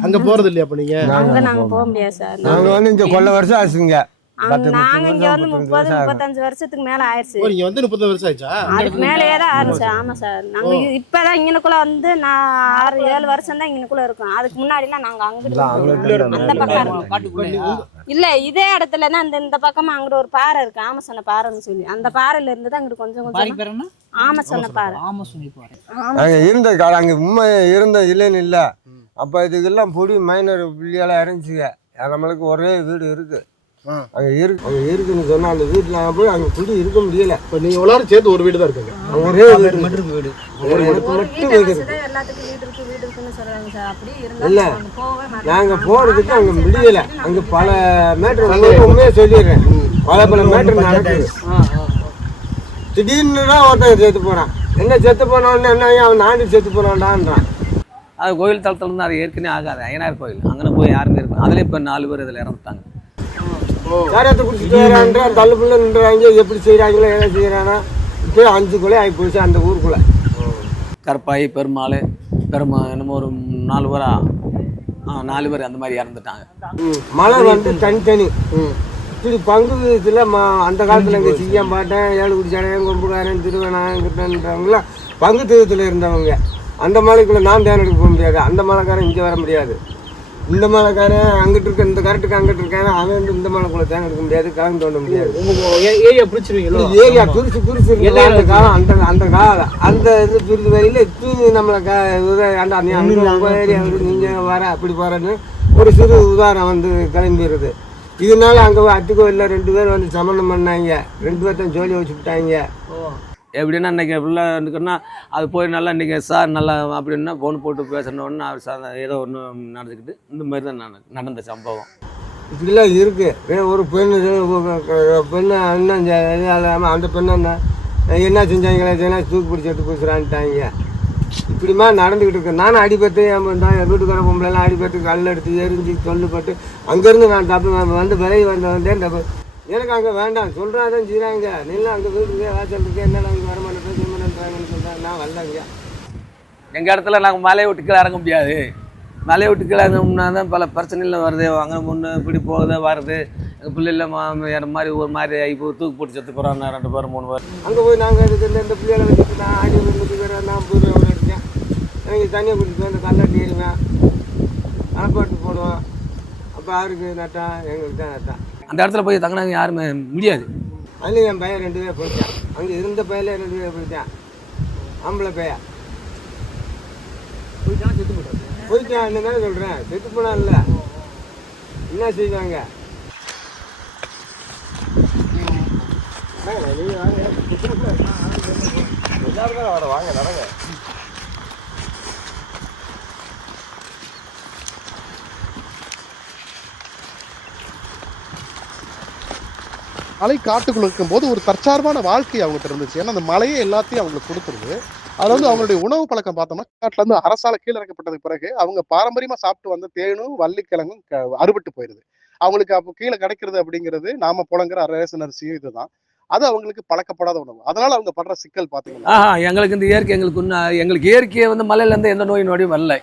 அங்கே போகிறது இல்லையா? அப்போ நீங்கள் நாங்கள் போக முடியாது சார். நாங்கள் வந்து இந்த கொள்ள வருஷம் ஆச்சுங்க. நாங்க இங்க வந்து 30-35 வருஷத்துக்கு மேல ஆயிடுச்சு. நீங்க வந்து 30 வருஷம் ஆயிடுச்சா? அதுக்கு மேலேயே தான் ஆரம்பிச்சு. ஆமா சார், நாங்க இப்பதான் இங்கனுக்குள்ள வந்து நான் 6-7 வருஷம் தான் இங்கனுக்குள்ள இருக்கோம். அதுக்கு முன்னாடி எல்லாம் நாங்க அங்கிட்டு அந்த பக்கம் இல்ல, இதே இடத்துல தான் இந்த பக்கமா அங்கிட்டு ஒரு பாறை இருக்கு, ஆமசோன பாறைன்னு சொல்லி. அந்த பாறையில இருந்து தான் அங்கிட்டு கொஞ்சம் கொஞ்சம் ஆமசோன பாறை. அங்க இருந்த அங்க உண்மை இருந்த இல்லைன்னு இல்ல. அப்ப இதுக்கெல்லாம் பொடி மைனர் புள்ளியெல்லாம் இறந்துச்சுங்க. நம்மளுக்கு ஒரே வீடு இருக்கு. அங்கே இருக்குன்னு சொன்னால் அந்த வீட்டில் நாங்கள் போய் அங்கே குடி இருக்க முடியல. இப்போ நீங்கள் எல்லாரும் சேர்த்து ஒரு வீடு தான் இருக்குங்க. ஒரே வீடு மட்டும் வீடு இல்லை. நாங்கள் போகிறதுக்கு அங்கே முடியலை. அங்கே பல மேட்ரு உண்மையாக சொல்லிடுறேன், பல மேட்ரு நடக்குது. திடீர்னு தான் ஒருத்தன் செத்து போகிறான். என்ன செத்து போனான்னு என்ன அவன் ஆண்டு செத்து போனான்டான்றான். அது கோயில் தளத்தில் இருந்து அது ஏற்கனவே ஆகாது. ஐயனார் கோயில் அங்கே போய் யாருமே இருக்கும். அதில் இப்போ 4 பேர் இதில் இறந்துட்டாங்க. சாரத்தை குடிச்சிட்டு வரான்ற தள்ளுப்புள்ள நின்றுறாங்க. எப்படி செய்கிறாங்களோ என்ன செய்கிறானா இப்போ 5 கொலை ஆகி போச்சு அந்த ஊருக்குள்ளே. கற்பாய் பெருமாள் என்னமோ ஒரு 4 பேரா 4 பேர் அந்த மாதிரி இறந்துட்டாங்க. மழை வந்து தனித்தனி இப்படி பங்கு விதத்தில் அந்த காலத்தில் இங்கே செய்ய மாட்டேன், ஏழுகுடிச்சானேன், கொம்புக்காரன், திருவண்ணாங்கிட்டன்றவங்களாம் பங்கு தீவத்தில் இருந்தவங்க. அந்த மலைக்குள்ளே நான் தேன் எடுக்க போக முடியாது. அந்த மலைக்காரன் இங்கே வர முடியாது. இந்த மலைக்காரன் அங்கிட்டு இருக்க இந்த கரெக்டுக்கு அங்கிட்டு இருக்காங்க. அவன் வந்து இந்த மலைக்குள்ளே தேன் எடுக்க முடியாது, கலந்து தோண்ட முடியாது. ஏரியா பிடிச்சிருவீங்களோ? ஏரியா பிரிச்சு அந்த காலம் அந்த காலம் அந்த இது பிரித்து வரையில் இப்போ நம்மளை ஏண்டா நீ அங்கே ஏரியா வந்து நீங்கள் வர அப்படி போகிறேன்னு ஒரு சிறு உதாரணம் வந்து கிளம்பிடுறது. இதனால அங்கே அட்டுக்கோயிலில் 2 பேர் வந்து சமணம் பண்ணாங்க. 2 பேர்த்தையும் ஜோலி வச்சு விட்டாங்க. எப்படின்னா இன்றைக்கி ஃபுல்லாக இருக்குன்னா அது போய் நல்லா இன்றைக்கி சார் நல்லா அப்படின்னா ஃபோன் போட்டு பேசணுன்னு அவர் சார் ஏதோ ஒன்று நடந்துக்கிட்டு இந்த மாதிரி தான் நடந்த சம்பவம் இப்படிலாம் இருக்குது. ஒரு பெண்ணு இன்னும் அந்த பெண்ணை என்ன செஞ்சாங்களே தூக்கு பிடிச்சி எடுத்து பூசுறான்ட்டாங்க. இப்படிமா நடந்துக்கிட்டு இருக்கேன். நானும் அடிபட்டு என் வீட்டுக்கார பொம்பளைலாம் அடிபட்டு கல் எடுத்து எரிஞ்சு சொல்லப்பட்டு அங்கேருந்து நான் தப்பு வந்து விலகி வந்தேன். தப்பு எனக்கு அங்கே வேண்டாம் சொல்கிறாதான் செய்கிறாங்க. நீங்களும் அங்கே வீட்டுக்கே வாசல் இருக்கேன் என்ன அங்கே வரமாட்டேன் செய்யமாட்டேன்றாங்கன்னு சொல்கிறேன். நான் வரலங்க. எங்கள் இடத்துல நாங்கள் மலையை விட்டு கீழே இறங்க முடியாது. மலையை விட்டு கீழே இறங்கணும்னா தான் பல பிரச்சனைகள் வருது. அங்கே முன்னே இப்படி போகுது வருது. எங்கள் பிள்ளைல என்ன மாதிரி ஒரு மாதிரி இப்போ தூக்கு போட்டு செத்து போகிறாங்க 2 பேர் 3 பேர். அங்கே போய் நாங்கள் இதுக்கு இந்த பிள்ளைகளை வச்சுட்டு நான் ஆடி வந்துட்டு நான் போய் அடித்தேன். எனக்கு தண்ணியை குடிச்சிட்டு வந்து கல்லட்டி ஏறுவேன், அலப்பாட்டு போடுவோம். அப்போ அவருக்கு நட்டா எங்களுக்கு தான் நட்டா. அந்த இடத்துல போய் தங்கினாங்க யாருமே முடியாது. அதுலேயும் என் பையன் 2 பேர் போயிட்டான். அங்கே இருந்த பையன்ல 2 பேர் போயிட்டான். ஆம்பளை பையன் போயிட்டான். என்ன தானே சொல்கிறேன். செத்து போனான் இல்லை என்ன செய்வாங்க. வாங்க நடங்க. மலை காட்டுக்குள்ள இருக்கும்போது ஒரு தற்சார்பான வாழ்க்கை அவங்ககிட்ட இருந்துச்சு. ஏன்னா அந்த மலையே எல்லாத்தையும் அவங்களுக்கு கொடுத்துருது. அதுல வந்து அவங்களுடைய உணவு பழக்கம் பார்த்தோம்னா காட்டுல இருந்து அரசால கீழே இறக்கப்பட்டதுக்கு பிறகு அவங்க பாரம்பரியமா சாப்பிட்டு வந்த தேனும் வள்ளிக்கிழங்கும் அறுபட்டு போயிருது. அவங்களுக்கு அப்போ கீழே கிடைக்கிறது அப்படிங்கிறது நாம புழங்குற ரேஷன் அரிசியும் இதுதான். அது அவங்களுக்கு பழக்கப்படாத உணவு. அதனால அவங்க படுற சிக்கல் பாத்தீங்கன்னா எங்களுக்கு இந்த இயற்கை எங்களுக்கு இயற்கையை வந்து மலையில இருந்து எந்த நோய் நொடியும் வரல.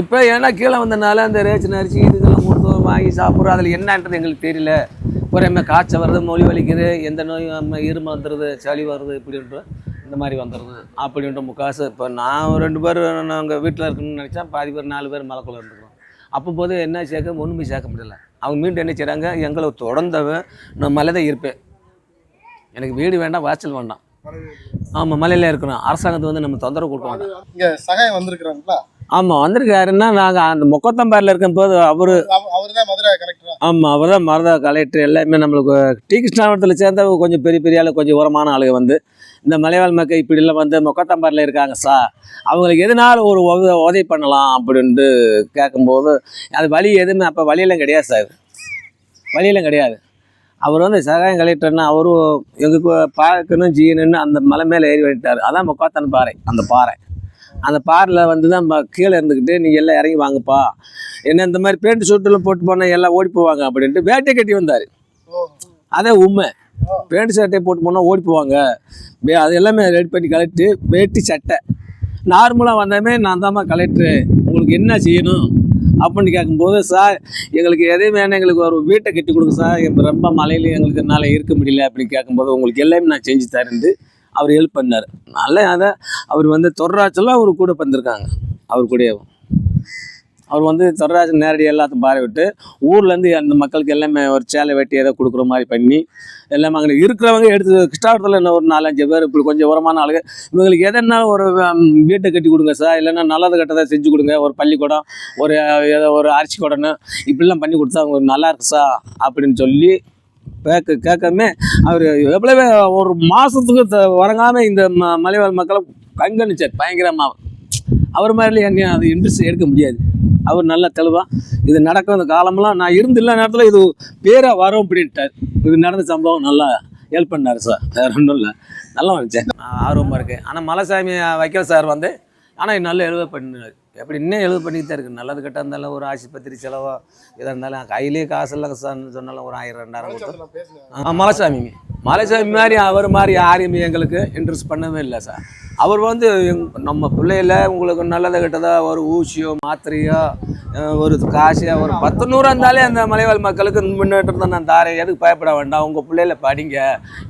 இப்போ ஏன்னா கீழே வந்தனால அந்த ரேஷன் அரிசி இதுக்கெல்லாம் கொடுத்து வாங்கி சாப்பிட்றோம். அதில் என்னன்றது எங்களுக்கு தெரியல. ஒரே காய்ச்சல் வருது, மொழி வலிக்குது, எந்த நோயும் இருமல் வந்துடுது, சளி வருது, இப்படின்ற இந்த மாதிரி வந்துடுது அப்படின்ற முக்காசு. இப்போ நான் 2 பேர் நாங்கள் வீட்டில் இருக்கணும்னு நினச்சா பாதி பேர் 4 பேர் மலைக்குள்ளே இருந்துக்கிறோம். அப்போ போது என்ன சேர்க்க ஒன்றுமே சேர்க்க முடியல. அவங்க மீண்டும் என்ன செய்கிறாங்க, எங்களை தொடர்ந்தவன் நான் மலை தான் இருப்பேன், எனக்கு வீடு வேண்டாம் வாசல் வேண்டாம், ஆமாம் மலையில் இருக்கணும், அரசாங்கத்தை வந்து நம்ம தொந்தரவு கொடுக்க வேண்டாம். இங்க சகாயம் வந்திருக்கிறாங்களா? ஆமாம் வந்திருக்காருன்னா நாங்கள் அந்த மொக்கத்தம்பாரில் இருக்கும்போது அவர் தான் மதுரை கலெக்டர். ஆமாம் அவர் தான் மருதா கலெக்டர். எல்லாமே நம்மளுக்கு டி கிருஷ்ணாவரத்தில் சேர்ந்த கொஞ்சம் பெரிய பெரிய ஆளு, கொஞ்சம் உரமான ஆளுங்க வந்து இந்த மலைவாழ் மக்கள் இப்படிலாம் வந்து மொக்கத்தம்பாரில் இருக்காங்க சார், அவங்களுக்கு எதனால ஒரு உதவி பண்ணலாம் அப்படின்ட்டு கேட்கும்போது அது வழி எதுவுமே அப்போ வழியெல்லாம் கிடையாது சார், வழியெல்லாம் கிடையாது. அவர் வந்து சகாயம் கலெக்டர்னா அவரும் எங்களுக்கு பார்க்கணும் ஜீனுன்னு அந்த மலை மேலே ஏறி வந்துட்டார். அதான் மொக்காத்தன் பாறை. அந்த பாறையில் வந்து தான் கீழே இருந்துக்கிட்டு நீங்கள் எல்லாம் இறங்கி வாங்கப்பா, என்ன இந்த மாதிரி பேண்ட் ஷர்ட்டெல்லாம் போட்டு போனால் எல்லாம் ஓடி போவாங்க அப்படின்ட்டு வேட்டை கட்டி வந்தார். அதே உண்மை, பேண்ட் ஷர்ட்டை போட்டு போனால் ஓடி போவாங்க. அது எல்லாமே ரெடி பண்ணி கலெக்டு வேட்டி சட்டை நார்மலாக வந்தாமே நான் தான்மா கலெக்டரு, உங்களுக்கு என்ன செய்யணும் அப்படின்னு கேட்கும்போது சார் எங்களுக்கு எதையும் வேணும், எங்களுக்கு ஒரு வீட்டை கட்டி கொடுங்க சார், இப்போ ரொம்ப மலையில் எங்களுக்கு என்னால் இருக்க முடியல அப்படின்னு கேட்கும்போது உங்களுக்கு எல்லாமே நான் செஞ்சு தரேன்ட்டு அவர் ஹெல்ப் பண்ணார். நல்ல அதை அவர் வந்து தொடராச்செல்லாம் அவர் கூட வந்திருக்காங்க. அவர் கூட அவர் வந்து தொடராஜன் நேரடியாக எல்லாத்தையும் பாறை விட்டு ஊர்லேருந்து அந்த மக்களுக்கு எல்லாமே ஒரு சேலை வெட்டி ஏதோ கொடுக்குற மாதிரி பண்ணி எல்லாமே அங்கே இருக்கிறவங்க எடுத்து கிருஷ்ணாவரத்தில் என்ன ஒரு 4-5 பேர் இப்படி கொஞ்சம் உரமான ஆளுங்க, இவங்களுக்கு எதனாலும் ஒரு வீட்டை கட்டி கொடுங்க சார், இல்லைன்னா நல்லது கட்டதை செஞ்சு கொடுங்க, ஒரு பள்ளிக்கூடம், ஒரு ஏதோ ஒரு அரிசி கூடன்னு இப்படிலாம் பண்ணி கொடுத்தா அவங்க நல்லா இருக்கு சார் அப்படின்னு சொல்லி கேட்காம அவர் எவ்வளவு ஒரு மாதத்துக்கு உறங்காமல் இந்த மலைவாழ் மக்களை கண்காணிச்சார் பயங்கரமாக. அவர் மாதிரி என்ன அது இன்ட்ரெஸ்ட் எடுக்க முடியாது. அவர் நல்லா தெளிவாக இது நடக்கும் இந்த காலமெல்லாம் நான் இல்ல நேரத்தில் இது பேராக வரும் அப்படின்ட்டார். இது நடந்த சம்பவம் நல்லா ஹெல்ப் பண்ணார் சார், வேறு ஒன்றும் இல்லை, நல்லா வந்துச்சேன், ஆர்வமாக இருக்குது. ஆனால் மலைசாமி வைக்கிற சார் வந்து ஆனால் நல்ல எழுத பண்ணினார். எப்படி இன்னும் எழுத பண்ணிட்டு தான் இருக்குது. நல்லது கெட்ட இருந்தாலும் ஒரு ஆஸ்பத்திரி செலவோ எதாக இருந்தாலும் கையிலே காசு இல்லை சொன்னாலும் ஒரு 1000-2000 கொடுத்து மலைசாமி மாதிரி அவர் மாதிரி யாரையுமே எங்களுக்கு இன்ட்ரெஸ்ட் பண்ணவே இல்லை சார். அவர் வந்து நம்ம பிள்ளையில உங்களுக்கு நல்லதை கெட்டதா ஒரு ஊசியோ மாத்திரையோ ஒரு காசையோ ஒரு 10-100 இருந்தாலே அந்த மலைவாழ் மக்களுக்கு முன்னேற்றம் தான் நான் தாரேன், எதுக்கு பயப்பட வேண்டாம், உங்கள் பிள்ளையில படிங்க.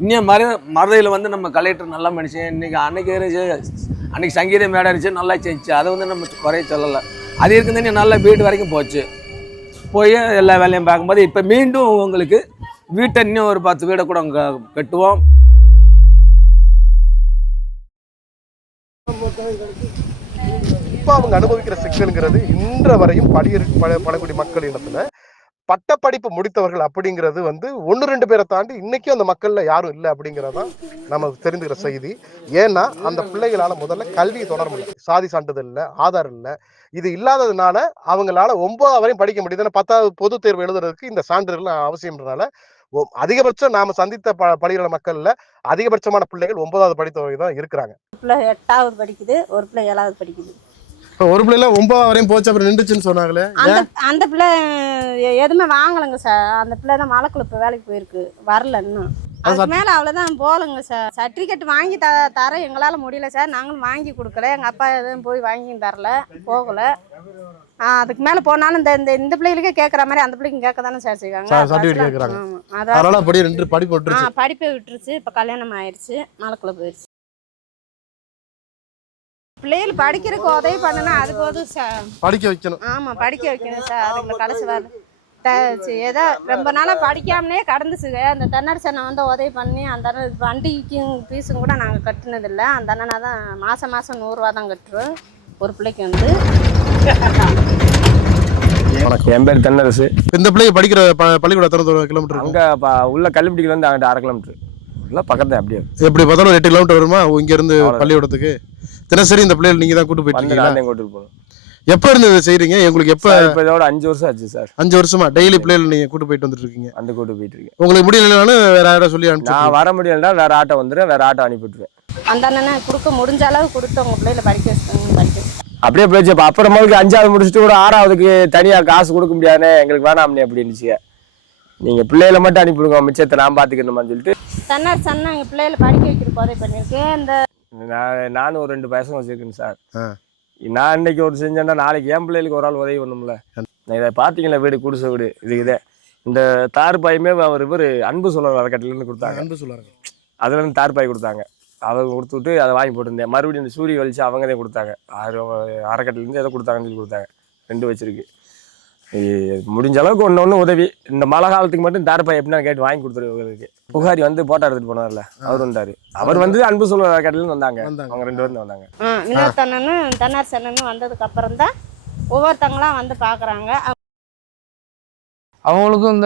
இன்னும் மருதையில் வந்து நம்ம கலெக்டர் நல்லா மனுஷன், அன்றைக்கி சங்கீதம் மேடரிச்சு நல்லா செஞ்சு அதை வந்து நம்ம குறைய சொல்லலை. அது இருக்குதுன்னு நல்லா வீடு வரைக்கும் போச்சு. போய் எல்லா வேலையும் பார்க்கும்போது இப்போ மீண்டும் உங்களுக்கு வீட்டை இன்னும் ஒரு 10 வீடை கூட கட்டுவோம். இப்போ அவங்க அனுபவிக்கிற சிக்கல்ங்கிறது இன்ற வரையும் பழங்குடி மக்கள் இனத்துல பட்டப்படிப்பு முடித்தவர்கள் அப்படிங்கிறது வந்து 1-2 பேரை தாண்டி இன்னைக்கும் அந்த மக்கள்ல யாரும் இல்லை அப்படிங்கிறதான் நம்ம தெரிந்துக்கிற செய்தி. ஏன்னா அந்த பிள்ளைகளால முதல்ல கல்வியை தொடர முடியல, சாதி சான்றிதழ் இல்லை, ஆதார் இல்லை, இது இல்லாததுனால அவங்களால 9 வரையும் படிக்க முடியுது. 10வது பொது தேர்வு எழுதுறதுக்கு இந்த சான்றிதழ் அவசியம்ன்றனால அதிகபட்சம் நாம சந்தித்த பள்ளிகள மக்கள்ல அதிகபட்சமான பிள்ளைகள் 9வது படித்தவங்க தான் இருக்கிறாங்க. பிள்ளை 8வது படிக்குது, ஒரு பிள்ளை 7வது படிக்குது. ஒரு பிள்ளைல 9வது வரையும் போச்சு, அப்புறம் நின்றுச்சுன்னு சொன்னாங்களே. அந்த பிள்ளை எதுவுமே வாங்கலைங்க சார். அந்த பிள்ளை தான் மலைக்குழப்பு வேலைக்கு போயிருக்கு, வரல இன்னும். அதுக்கு மேலே அவ்வளோதான் போகலங்க சார். சர்டிஃபிகேட் வாங்கி தர எங்களால் முடியல சார். நாங்களும் வாங்கி கொடுக்கல, எங்கள் அப்பா எதுவும் போய் வாங்கி தரல, போகல. அதுக்கு மேலே போனாலும் இந்த பிள்ளைகளுக்கே கேட்குற மாதிரி அந்த பிள்ளைங்க கேட்க தானே சார் செய்வாங்க. படிப்பை விட்டுருச்சு, இப்போ கல்யாணம் ஆயிடுச்சு, மலைக்குழப்பு போயிடுச்சு. பிள்ளைகள் படிக்கிறதுக்கு உதவி பண்ணுனா அதுக்கு உதவி சார், படிக்க வைக்கணும். ஆமாம், படிக்க வைக்கணும் சார். அதுங்களை கடைசி வரல ஏதோ ரொம்ப நாளாக படிக்காமலே கடந்துச்சுங்க. அந்த தென்னரசு அண்ணன் வந்து உதவி பண்ணி அந்த வண்டிக்கும் ஃபீஸும் கூட நாங்கள் கட்டினதில்லை. அந்த அண்ணனா தான் மாதம் 100 ரூபா தான் கட்டுறோம் ஒரு பிள்ளைக்கு வந்து. என் பேர் தென்னரசு. இந்த பிள்ளைங்க படிக்கிற பள்ளிக்கூடம் எத்தனை கிலோமீட்டர்? அங்கே உள்ள கல்லுப்பட்டிக்கு வந்து அங்கிட்ட 1/2 கிலோமீட்டர் இல்லை, பக்கத்தில். அப்படியே எப்படி பார்த்தாலும் 8 கிலோமீட்டர் வருமா இங்க இருந்து பள்ளிக்கூடத்துக்கு? தினசரி இந்த பிள்ளைகள் நீங்க தான் கூட்டு போயிட்டு கூட்டு போகணும். எப்ப இருந்து இதை செய்றீங்க? உங்களுக்கு எப்ப? இப்போ இதோட 5 வருஷம் ஆச்சு சார். 5 வருஷமா டெய்லி பிள்ளைகள் நீங்க கூட்டு போயிட்டு வந்துட்டு இருக்கீங்க? அந்த கூட்டு போயிட்டு இருக்கேன். உங்களுக்கு முடியலனாலும் வேற யாராவது சொல்லி அனுப்பிச்சு? நான் வர முடியலன்னா வேற ஆட்டோ வந்துடுறேன், வேற ஆட்டோ அனுப்பிவிட்டுருவேன். அந்த அண்ணனை கொடுக்க முடிஞ்ச அளவு கொடுத்து உங்க பிள்ளைகளை படிக்க வச்சுக்கோங்க. அப்படியே போயிடுச்சு. இப்போ அப்புறமாவுக்கு 5வது முடிச்சுட்டு கூட 6வதுக்கு தனியாக காசு கொடுக்க முடியாதுன்னு எங்களுக்கு வேணாம்னே அப்படின்னுச்சு. நீங்கள் பிள்ளைகளை மட்டும் அனுப்பிவிடுங்க, மிச்சத்தை நான் பார்த்துக்கணுமான்னு சொல்லிட்டு தென்னரசு அண்ணன் எங்கள் பிள்ளைகளை படிக்க வைக்கிற உதவி பண்ணியிருக்கேன். இந்த நானும் ஒரு 2 பசங்க வச்சுருக்கேன் சார். நான் இன்னைக்கு ஒரு செஞ்சேன்னா நாளைக்கு என் பிள்ளைகளுக்கு ஒரு ஆள் உதவி பண்ணும்ல. நான் இதை பார்த்தீங்களா, வீடு குடிசை வீடு இதே இந்த தார்பாயுமே இவர் அன்பு சொல்லுவார் அறக்கட்டிலேருந்து கொடுத்தாங்க. அன்பு சொல்லுவாங்க, அதுலேருந்து தார்பாய் கொடுத்தாங்க. அவங்க கொடுத்துட்டு அதை வாங்கி போட்டிருந்தேன். மறுபடியும் இந்த சூரிய வலிச்சு அவங்க தான் கொடுத்தாங்க. அறக்கட்டிலேருந்து எதை கொடுத்தாங்கன்னு சொல்லி கொடுத்தாங்க. 2 வச்சிருக்கு. முடிஞ்ச அளவுக்கு ஒன்று உதவி. இந்த மழை காலத்துக்கு மட்டும் தார்பாய் எப்படின்னா கேட்டு வாங்கி கொடுத்துருவங்களுக்கு. புகாரி வந்து போட்டோ எடுத்துட்டு போனார்ல, அவர் வந்தார். அவர் வந்து அன்பு சொல்லுவார் அறக்கட்டிலேருந்து வந்தாங்க. அவங்க 2 பேரும் வந்தாங்க. வினோத் அண்ணனும் தென்னரசு அண்ணனும் வந்ததுக்கு அப்புறம் தான் ஒவ்வொருத்தங்களாம் வந்து பார்க்குறாங்க. அவங்களுக்கும்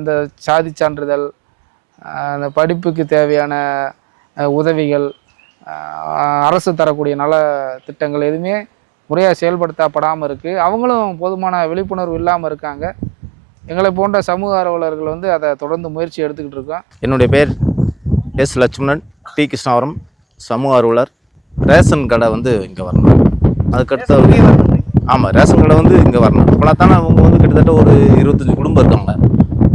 இந்த சாதி சான்றிதழ், அந்த படிப்புக்கு தேவையான உதவிகள், அரசு தரக்கூடிய நல திட்டங்கள் எதுவுமே முறையாக செயல்படுத்தப்படாமல் இருக்குது. அவங்களும் போதுமான விழிப்புணர்வு இல்லாமல் இருக்காங்க. எங்களை போன்ற சமூக ஆர்வலர்கள் வந்து அதை தொடர்ந்து முயற்சி எடுத்துக்கிட்டு இருக்கோம். என்னுடைய பேர் எஸ் லட்சுமணன், டி கிருஷ்ணாவரம், சமூக ஆர்வலர். ரேஷன் கடை வந்து இங்கே வரணும். அதுக்கடுத்து ஆமாம், ரேஷன் கடை வந்து இங்கே வரணும். இப்போலாம் தானே அவங்க வந்து கிட்டத்தட்ட ஒரு 25 குடும்பம் இருக்காங்க.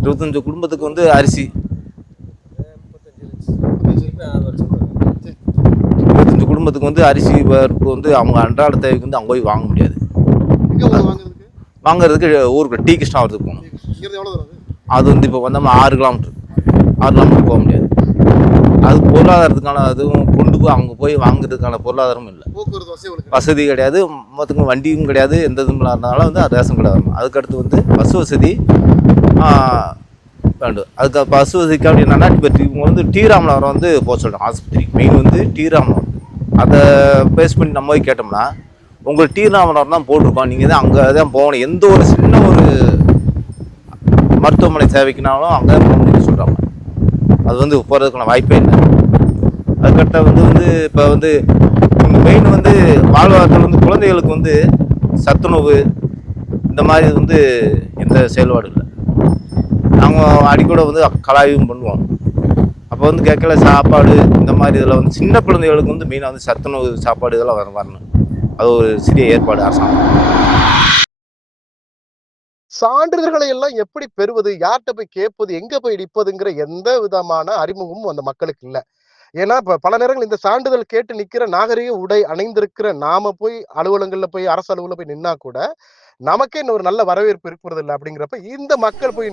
25 குடும்பத்துக்கு வந்து அரிசி 25 குடும்பத்துக்கு வந்து அரிசி பருப்பு வந்து அவங்க அன்றாட தேவைக்கு வந்து அங்கே போய் வாங்க முடியாது. வாங்குறதுக்கு ஊருக்கு டி கிருஷ்ணாவரத்துக்கு போகணும். அது வந்து இப்போ வந்தோம்னா 6 கிலோமீட்டர் போக முடியாது. அது பொருளாதாரத்துக்கான அதுவும் கொண்டு போய் அங்கே போய் வாங்குறதுக்கான பொருளாதாரமும் இல்லை, வசதி கிடையாது, மொத்தத்துக்கும் வண்டியும் கிடையாது, எந்த இதுவும் இல்லாதனால வந்து ரேஷன் கடை வரணும். அதுக்கடுத்து வந்து பஸ் வசதி வேண்டும். அதுக்கு பஸ் வசதிக்கு அப்படி நன்னாட்டி இவங்க வந்து டி ராமநாதபுரம் வந்து போக சொல்கிறோம் ஆஸ்பத்திரிக்கு. மெயின் வந்து டி ராமநாதபுரம். அதை பேஸ் பண்ணி நம்ம போய் கேட்டோம்னா உங்களுக்கு டி ராமநாதபுரம் தான் போட்டிருக்கோம், நீங்கள் தான் அங்கே தான் போகணும், எந்த ஒரு சின்ன ஒரு மருத்துவமனை சேவைக்குனாலும் அங்கே தான் போகணும்னு சொல்கிறாங்க. அது வந்து போகிறதுக்கான வாய்ப்பே இல்லை. அதுக்கட்ட வந்து இப்போ வந்து மெயின் வந்து வாழ்வாதாரத்தில் வந்து குழந்தைகளுக்கு வந்து சத்துணவு இந்த மாதிரி வந்து எந்த செயல்பாடு இல்லை. நாங்கள் அடிக்கூட வந்து கலாய்வும் பண்ணுவோம். அப்போ வந்து கேட்கல சாப்பாடு இந்த மாதிரி இதில் வந்து சின்ன குழந்தைகளுக்கு வந்து மெயினாக வந்து சத்துணவு சாப்பாடு இதெல்லாம் வரணும். அது ஒரு சிறிய ஏற்பாடு அரசாங்கம். சான்றிதழ்களை எல்லாம் எப்படி பெறுவது, யார்கிட்ட போய் கேட்பது, எங்க போய் இடிப்பதுங்கிற எந்த விதமான அறிமுகமும் அந்த மக்களுக்கு இல்லை. ஏன்னா இப்ப பல நேரங்கள் இந்த சான்றிதழ் கேட்டு நிக்கிற நாகரிக உடை அணிந்திருக்கிற நாம போய் அலுவலகங்கள்ல போய் அரசு அலுவலகம் போய் நின்னா கூட நமக்கே ஒரு நல்ல வரவேற்பு இருக்கிறது இல்லை. அப்படிங்கிறப்ப இந்த மக்கள் போய்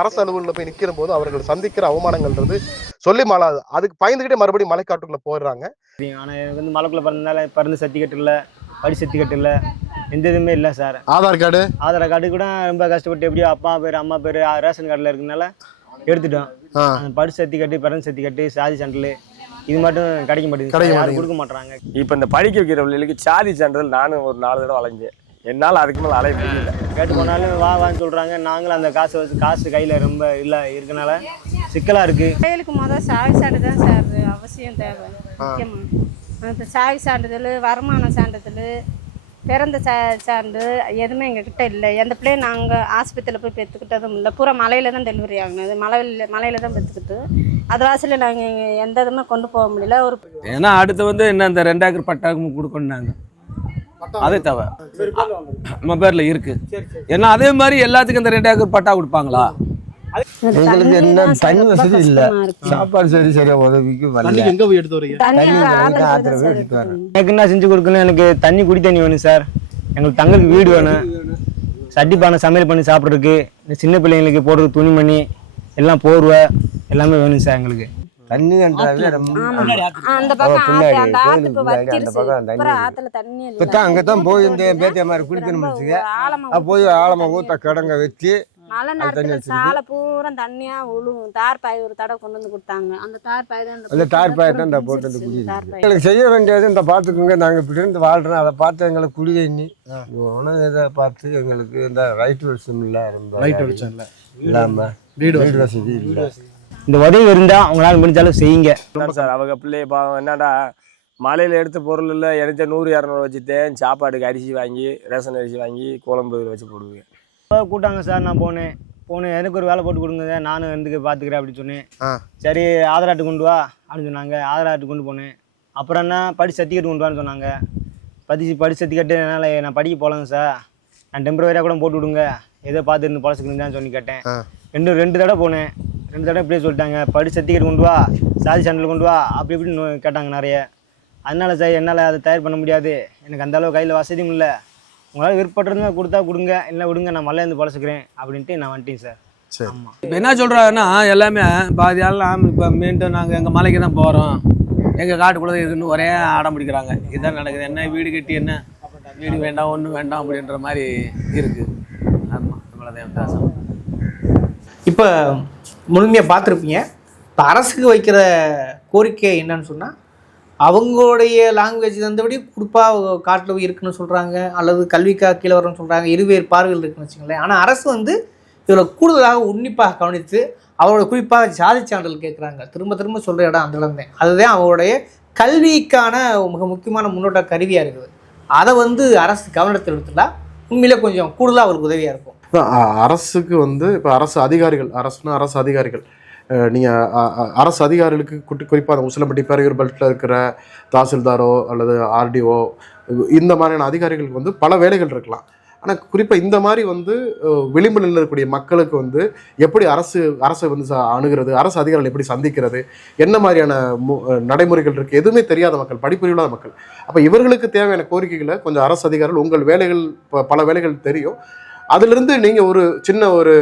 அரசு அலுவலகத்தில் போய் நிக்கிற போது அவர்கள் சந்திக்கிற அவமானங்கள்ன்றது சொல்லி மாளாது. அதுக்கு பயந்துகிட்டே மறுபடியும் மலைக்காட்டுக்குள்ள போயிடுறாங்க. ஆனால் எனக்கு வந்து மலைக்குள்ள பிறந்தனால பிறந்த சர்டிஃபிகேட் இல்லை, படி சர்டிஃபிகேட் இல்லை, எந்த இதுவுமே இல்லை சார். ஆதார் கார்டு கூட ரொம்ப கஷ்டப்பட்டு எப்படியோ அப்பா பேர் அம்மா பேர் ரேஷன் கார்டில் இருக்கிறதுனால எடுத்துட்டோம். படி சர்டிஃபிகேட்டு, பிறந்த சர்டிஃபிகேட்டு, சாதி சான்றிதழ் இது மட்டும் கிடைக்க மாட்டேங்குது, யாரும் கொடுக்க மாட்டாங்க. இப்போ இந்த படிக்க வைக்கிற பிள்ளைகளுக்கு சாதி சான்றிதழ் நானும் ஒரு 4 தடவை அலைஞ்சேன். என்னால் அதுக்கு மேலே அலைய முடியல. கேட்டு போனாலும் வான்னு சொல்கிறாங்க. நாங்களும் அந்த காசு கையில் ரொம்ப இல்லை இருக்கனால சிக்கலாக இருக்குது. பிள்ளைகளுக்கு முதல் சாவி சான்றிதழ் தான் சார் அவசியம் தேவை. முக்கியமாக அந்த சாவி சான்றிதழ், வருமான சான்றிதழ், பிறந்த சான்று எதுவுமே எங்ககிட்ட இல்லை. எந்த பிள்ளையும் நாங்கள் ஆஸ்பத்திரியில் போய் பெற்றுக்கிட்டதும் இல்லை. பூரா மலையில் தான் டெலிவரி ஆகினது. மலையில் தான் பெற்றுக்கிட்டு அது வாசலில் நாங்கள் எந்த இதுவுமே கொண்டு போக முடியல. ஒரு ஏன்னா அடுத்து வந்து என்ன இந்த 2 ஏக்கர் பட்டாக்கு கொடுக்கணுன்னாங்க. அதே தவிர நம்ம பேரில் இருக்குது. ஏன்னா அதே மாதிரி எல்லாத்துக்கும் இந்த 2 ஏக்கர் பட்டா கொடுப்பாங்களா? எங்களுக்கு என்ன தண்ணி வசதி இல்லை, சாப்பாடு சரியா உதவிக்கு வரல. எங்க போய் எடுத்து வரீங்க? எனக்கு என்ன செஞ்சு கொடுக்கணும், எனக்கு தண்ணி குடி தண்ணி வேணும் சார், எங்களுக்கு தங்களுக்கு வீடு வேணும், சட்டிப்பானை சமையல் பண்ணி சாப்பிட்றதுக்கு, இந்த சின்ன பிள்ளைங்களுக்கு போடுறது துணிமணி எல்லாம் போர்வை எல்லாமே வேணும் சார் எங்களுக்கு. தண்ணி ரொம்ப அந்த பக்கம் அந்த ஆத்துக்கு வச்சிருச்சு. ஆத்துல தண்ணி இல்லை. அங்கதான் போய் இந்த பேத்திய மாதிரி குளிக்கணும். போய் ஆழமா ஊத்த கடங்க வச்சு மழை நேரத்தில் சாலை பூரா தண்ணியா விழுவும். தார் பாய் ஒரு தடவை கொண்டு வந்து கொடுத்தாங்க. அந்த தார் பாய் தான் அந்த தார் பாய் தான் இந்த போட்டு வந்து குடி. எங்களுக்கு செய்ய வேண்டியது இந்த பார்த்துக்குங்க, நாங்கள் இப்படி இருந்து வாழ்றோம், அதை பார்த்து எங்களுக்கு குடி தண்ணி உணவு இதை பார்த்து எங்களுக்கு இந்த ரைட் வெளிச்சம் இல்லை, ரொம்ப லைட் வெளிச்சம் இல்லை, இல்லாமல் வீடு வசதி இல்லை. இந்த உதவி இருந்தால் அவங்களால முடிஞ்சாலும் செய்யுங்க சார். அவங்க பிள்ளைய பாவம் என்னடா மலையில் எடுத்த பொருள் இல்லை, எடுத்த 100-200 வச்சுட்டேன் சாப்பாடுக்கு அரிசி வாங்கி ரேஷன் அரிசி வாங்கி குழம்பு வச்சு போடுவேன். கூட்டாங்க சார். நான் போனேன் எனக்கு ஒரு வேலை போட்டு கொடுங்க, நானும் வந்து பார்த்துக்கிறேன் அப்படின்னு சொன்னேன். சரி ஆதார் அட்டை கொண்டு வா அப்படின்னு சொன்னாங்க. ஆதார் அட்டை கொண்டு போனேன். அப்புறம் என்ன படிச்சு சர்டிஃபிகேட் கொண்டு வான்னு சொன்னாங்க. படிச்சு சர்டிஃபிகேட்டு என்னால் நான் படிக்க போகலங்க சார், நான் டெம்பரவரியாக கூட போட்டு விடுங்க, ஏதோ பார்த்து இருந்து பொழைச்சிக்கணுன்னு சொல்லி கேட்டேன். 2 தடவை போனேன். 2 தடவை இப்படியே சொல்லிட்டாங்க, படிச்சு சர்டிஃபிகேட் கொண்டு வா, சாதி சான்றிதழ் கொண்டு வா, அப்படி இப்படின்னு கேட்டாங்க நிறைய. அதனால சார் என்னால் அதை தயார் பண்ண முடியாது, எனக்கு அந்தளவு கையில் வசதியும் இல்லை, உங்களால் விருப்பப்பட்டிருந்தா கொடுத்தா கொடுங்க, இல்லை விடுங்க, நான் மலையிலேருந்து பொழைச்சிக்கிறேன் அப்படின்ட்டு நான் வந்துட்டேன் சார். சரி. ஆமாம். இப்போ என்ன சொல்கிறாங்கன்னா எல்லாமே பாதியாலாம் இப்போ மீண்டும் நாங்கள் எங்கள் மலைக்கு தான் போகிறோம், எங்கள் காட்டுக்குள்ளே இருக்குன்னு ஒரே ஆடம் பிடிக்கிறாங்க. இதுதான் நடக்குது. என்ன வீடு கட்டி என்ன வீடு வேண்டாம் ஒன்றும் வேண்டாம் அப்படின்ற மாதிரி இருக்குது. ஆமாம், இவ்வளோதான் வித்தியாசம். இப்போ முழுமையாக பார்த்துருப்பீங்க. இப்போ அரசுக்கு வைக்கிற கோரிக்கை என்னன்னு சொன்னால், அவங்களுடைய லாங்குவேஜ் தந்தபடி குறிப்பா காட்டில் போய் இருக்குன்னு சொல்கிறாங்க, அல்லது கல்விக்காக கீழே வரணும்னு சொல்கிறாங்க, இருவேறு பார்வைகள் இருக்குன்னு வச்சுங்களேன். ஆனால் அரசு வந்து இதில் கூடுதலாக உன்னிப்பாக கவனித்து அவரோட குறிப்பாக சாதி சான்றிதழ் கேட்குறாங்க. திரும்ப திரும்ப சொல்கிற இடம் அந்த இடம் தான். அதுதான் அவருடைய கல்விக்கான மிக முக்கியமான முன்னோட்ட கருவியாக இருக்குது. அதை வந்து அரசு கவனத்தில் எடுத்துட்டா உண்மையிலே கொஞ்சம் கூடுதலாக அவருக்கு உதவியாக இருக்கும். அரசுக்கு வந்து இப்போ அரசு அதிகாரிகள் நீங்கள் அரசு அதிகாரிகளுக்கு குறிப்பாக அந்த உசிலம்பட்டி பேரையூர் பெல்ட்டில் இருக்கிற தாசில்தாரோ அல்லது ஆர்டிஓ இந்த மாதிரியான அதிகாரிகளுக்கு வந்து பல வேலைகள் இருக்கலாம். ஆனால் குறிப்பாக இந்த மாதிரி வந்து விளிம்பு நிலையில் இருக்கக்கூடிய மக்களுக்கு வந்து எப்படி அரசை வந்து அணுகிறது, அரசு அதிகாரிகள் எப்படி சந்திக்கிறது, என்ன மாதிரியான நடைமுறைகள் இருக்குது, எதுவுமே தெரியாத மக்கள், படிப்பறிவில்லாத மக்கள். அப்போ இவர்களுக்கு தேவையான கோரிக்கைகளை கொஞ்சம் அரசு அதிகாரிகள், உங்கள் வேலைகள் பல வேலைகள் தெரியும், அதிலிருந்து நீங்கள் ஒரு சின்ன ஒரு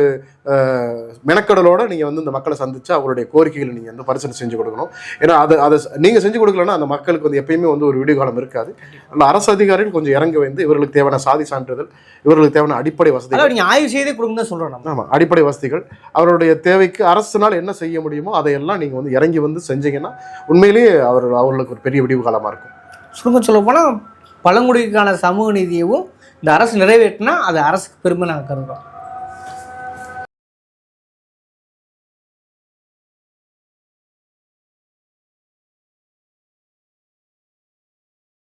மெனக்கடலோடு நீங்கள் வந்து இந்த மக்களை சந்தித்து அவருடைய கோரிக்கைகளை நீங்கள் வந்து பரிசீலனை செஞ்சு கொடுக்கணும். ஏன்னா அதை நீங்கள் செஞ்சு கொடுக்கலன்னா அந்த மக்களுக்கு வந்து எப்பயுமே வந்து ஒரு விடிவு காலம் இருக்காது. அந்த அரசு அதிகாரிகள் கொஞ்சம் இறங்க வந்து இவர்களுக்கு தேவையான சாதி சான்றிதழ், இவர்களுக்கு தேவையான அடிப்படை வசதிகள் நீங்கள் ஆய்வு செய்தே கொடுங்க தான் சொல்கிறோம். ஆமாம், அடிப்படை வசதிகள் அவருடைய தேவைக்கு அரசினால் என்ன செய்ய முடியுமோ அதையெல்லாம் நீங்கள் வந்து இறங்கி வந்து செஞ்சீங்கன்னா உண்மையிலேயே அவர்களுக்கு ஒரு பெரிய விடிவு காலமாக இருக்கும். சுருங்க சொல்ல போனால் பழங்குடிக்கான சமூக நீதியவும் இந்த அரசு நிறைவேற்றினா அது அரசுக்கு பெருமை நாங்கள் கருதுகிறோம்.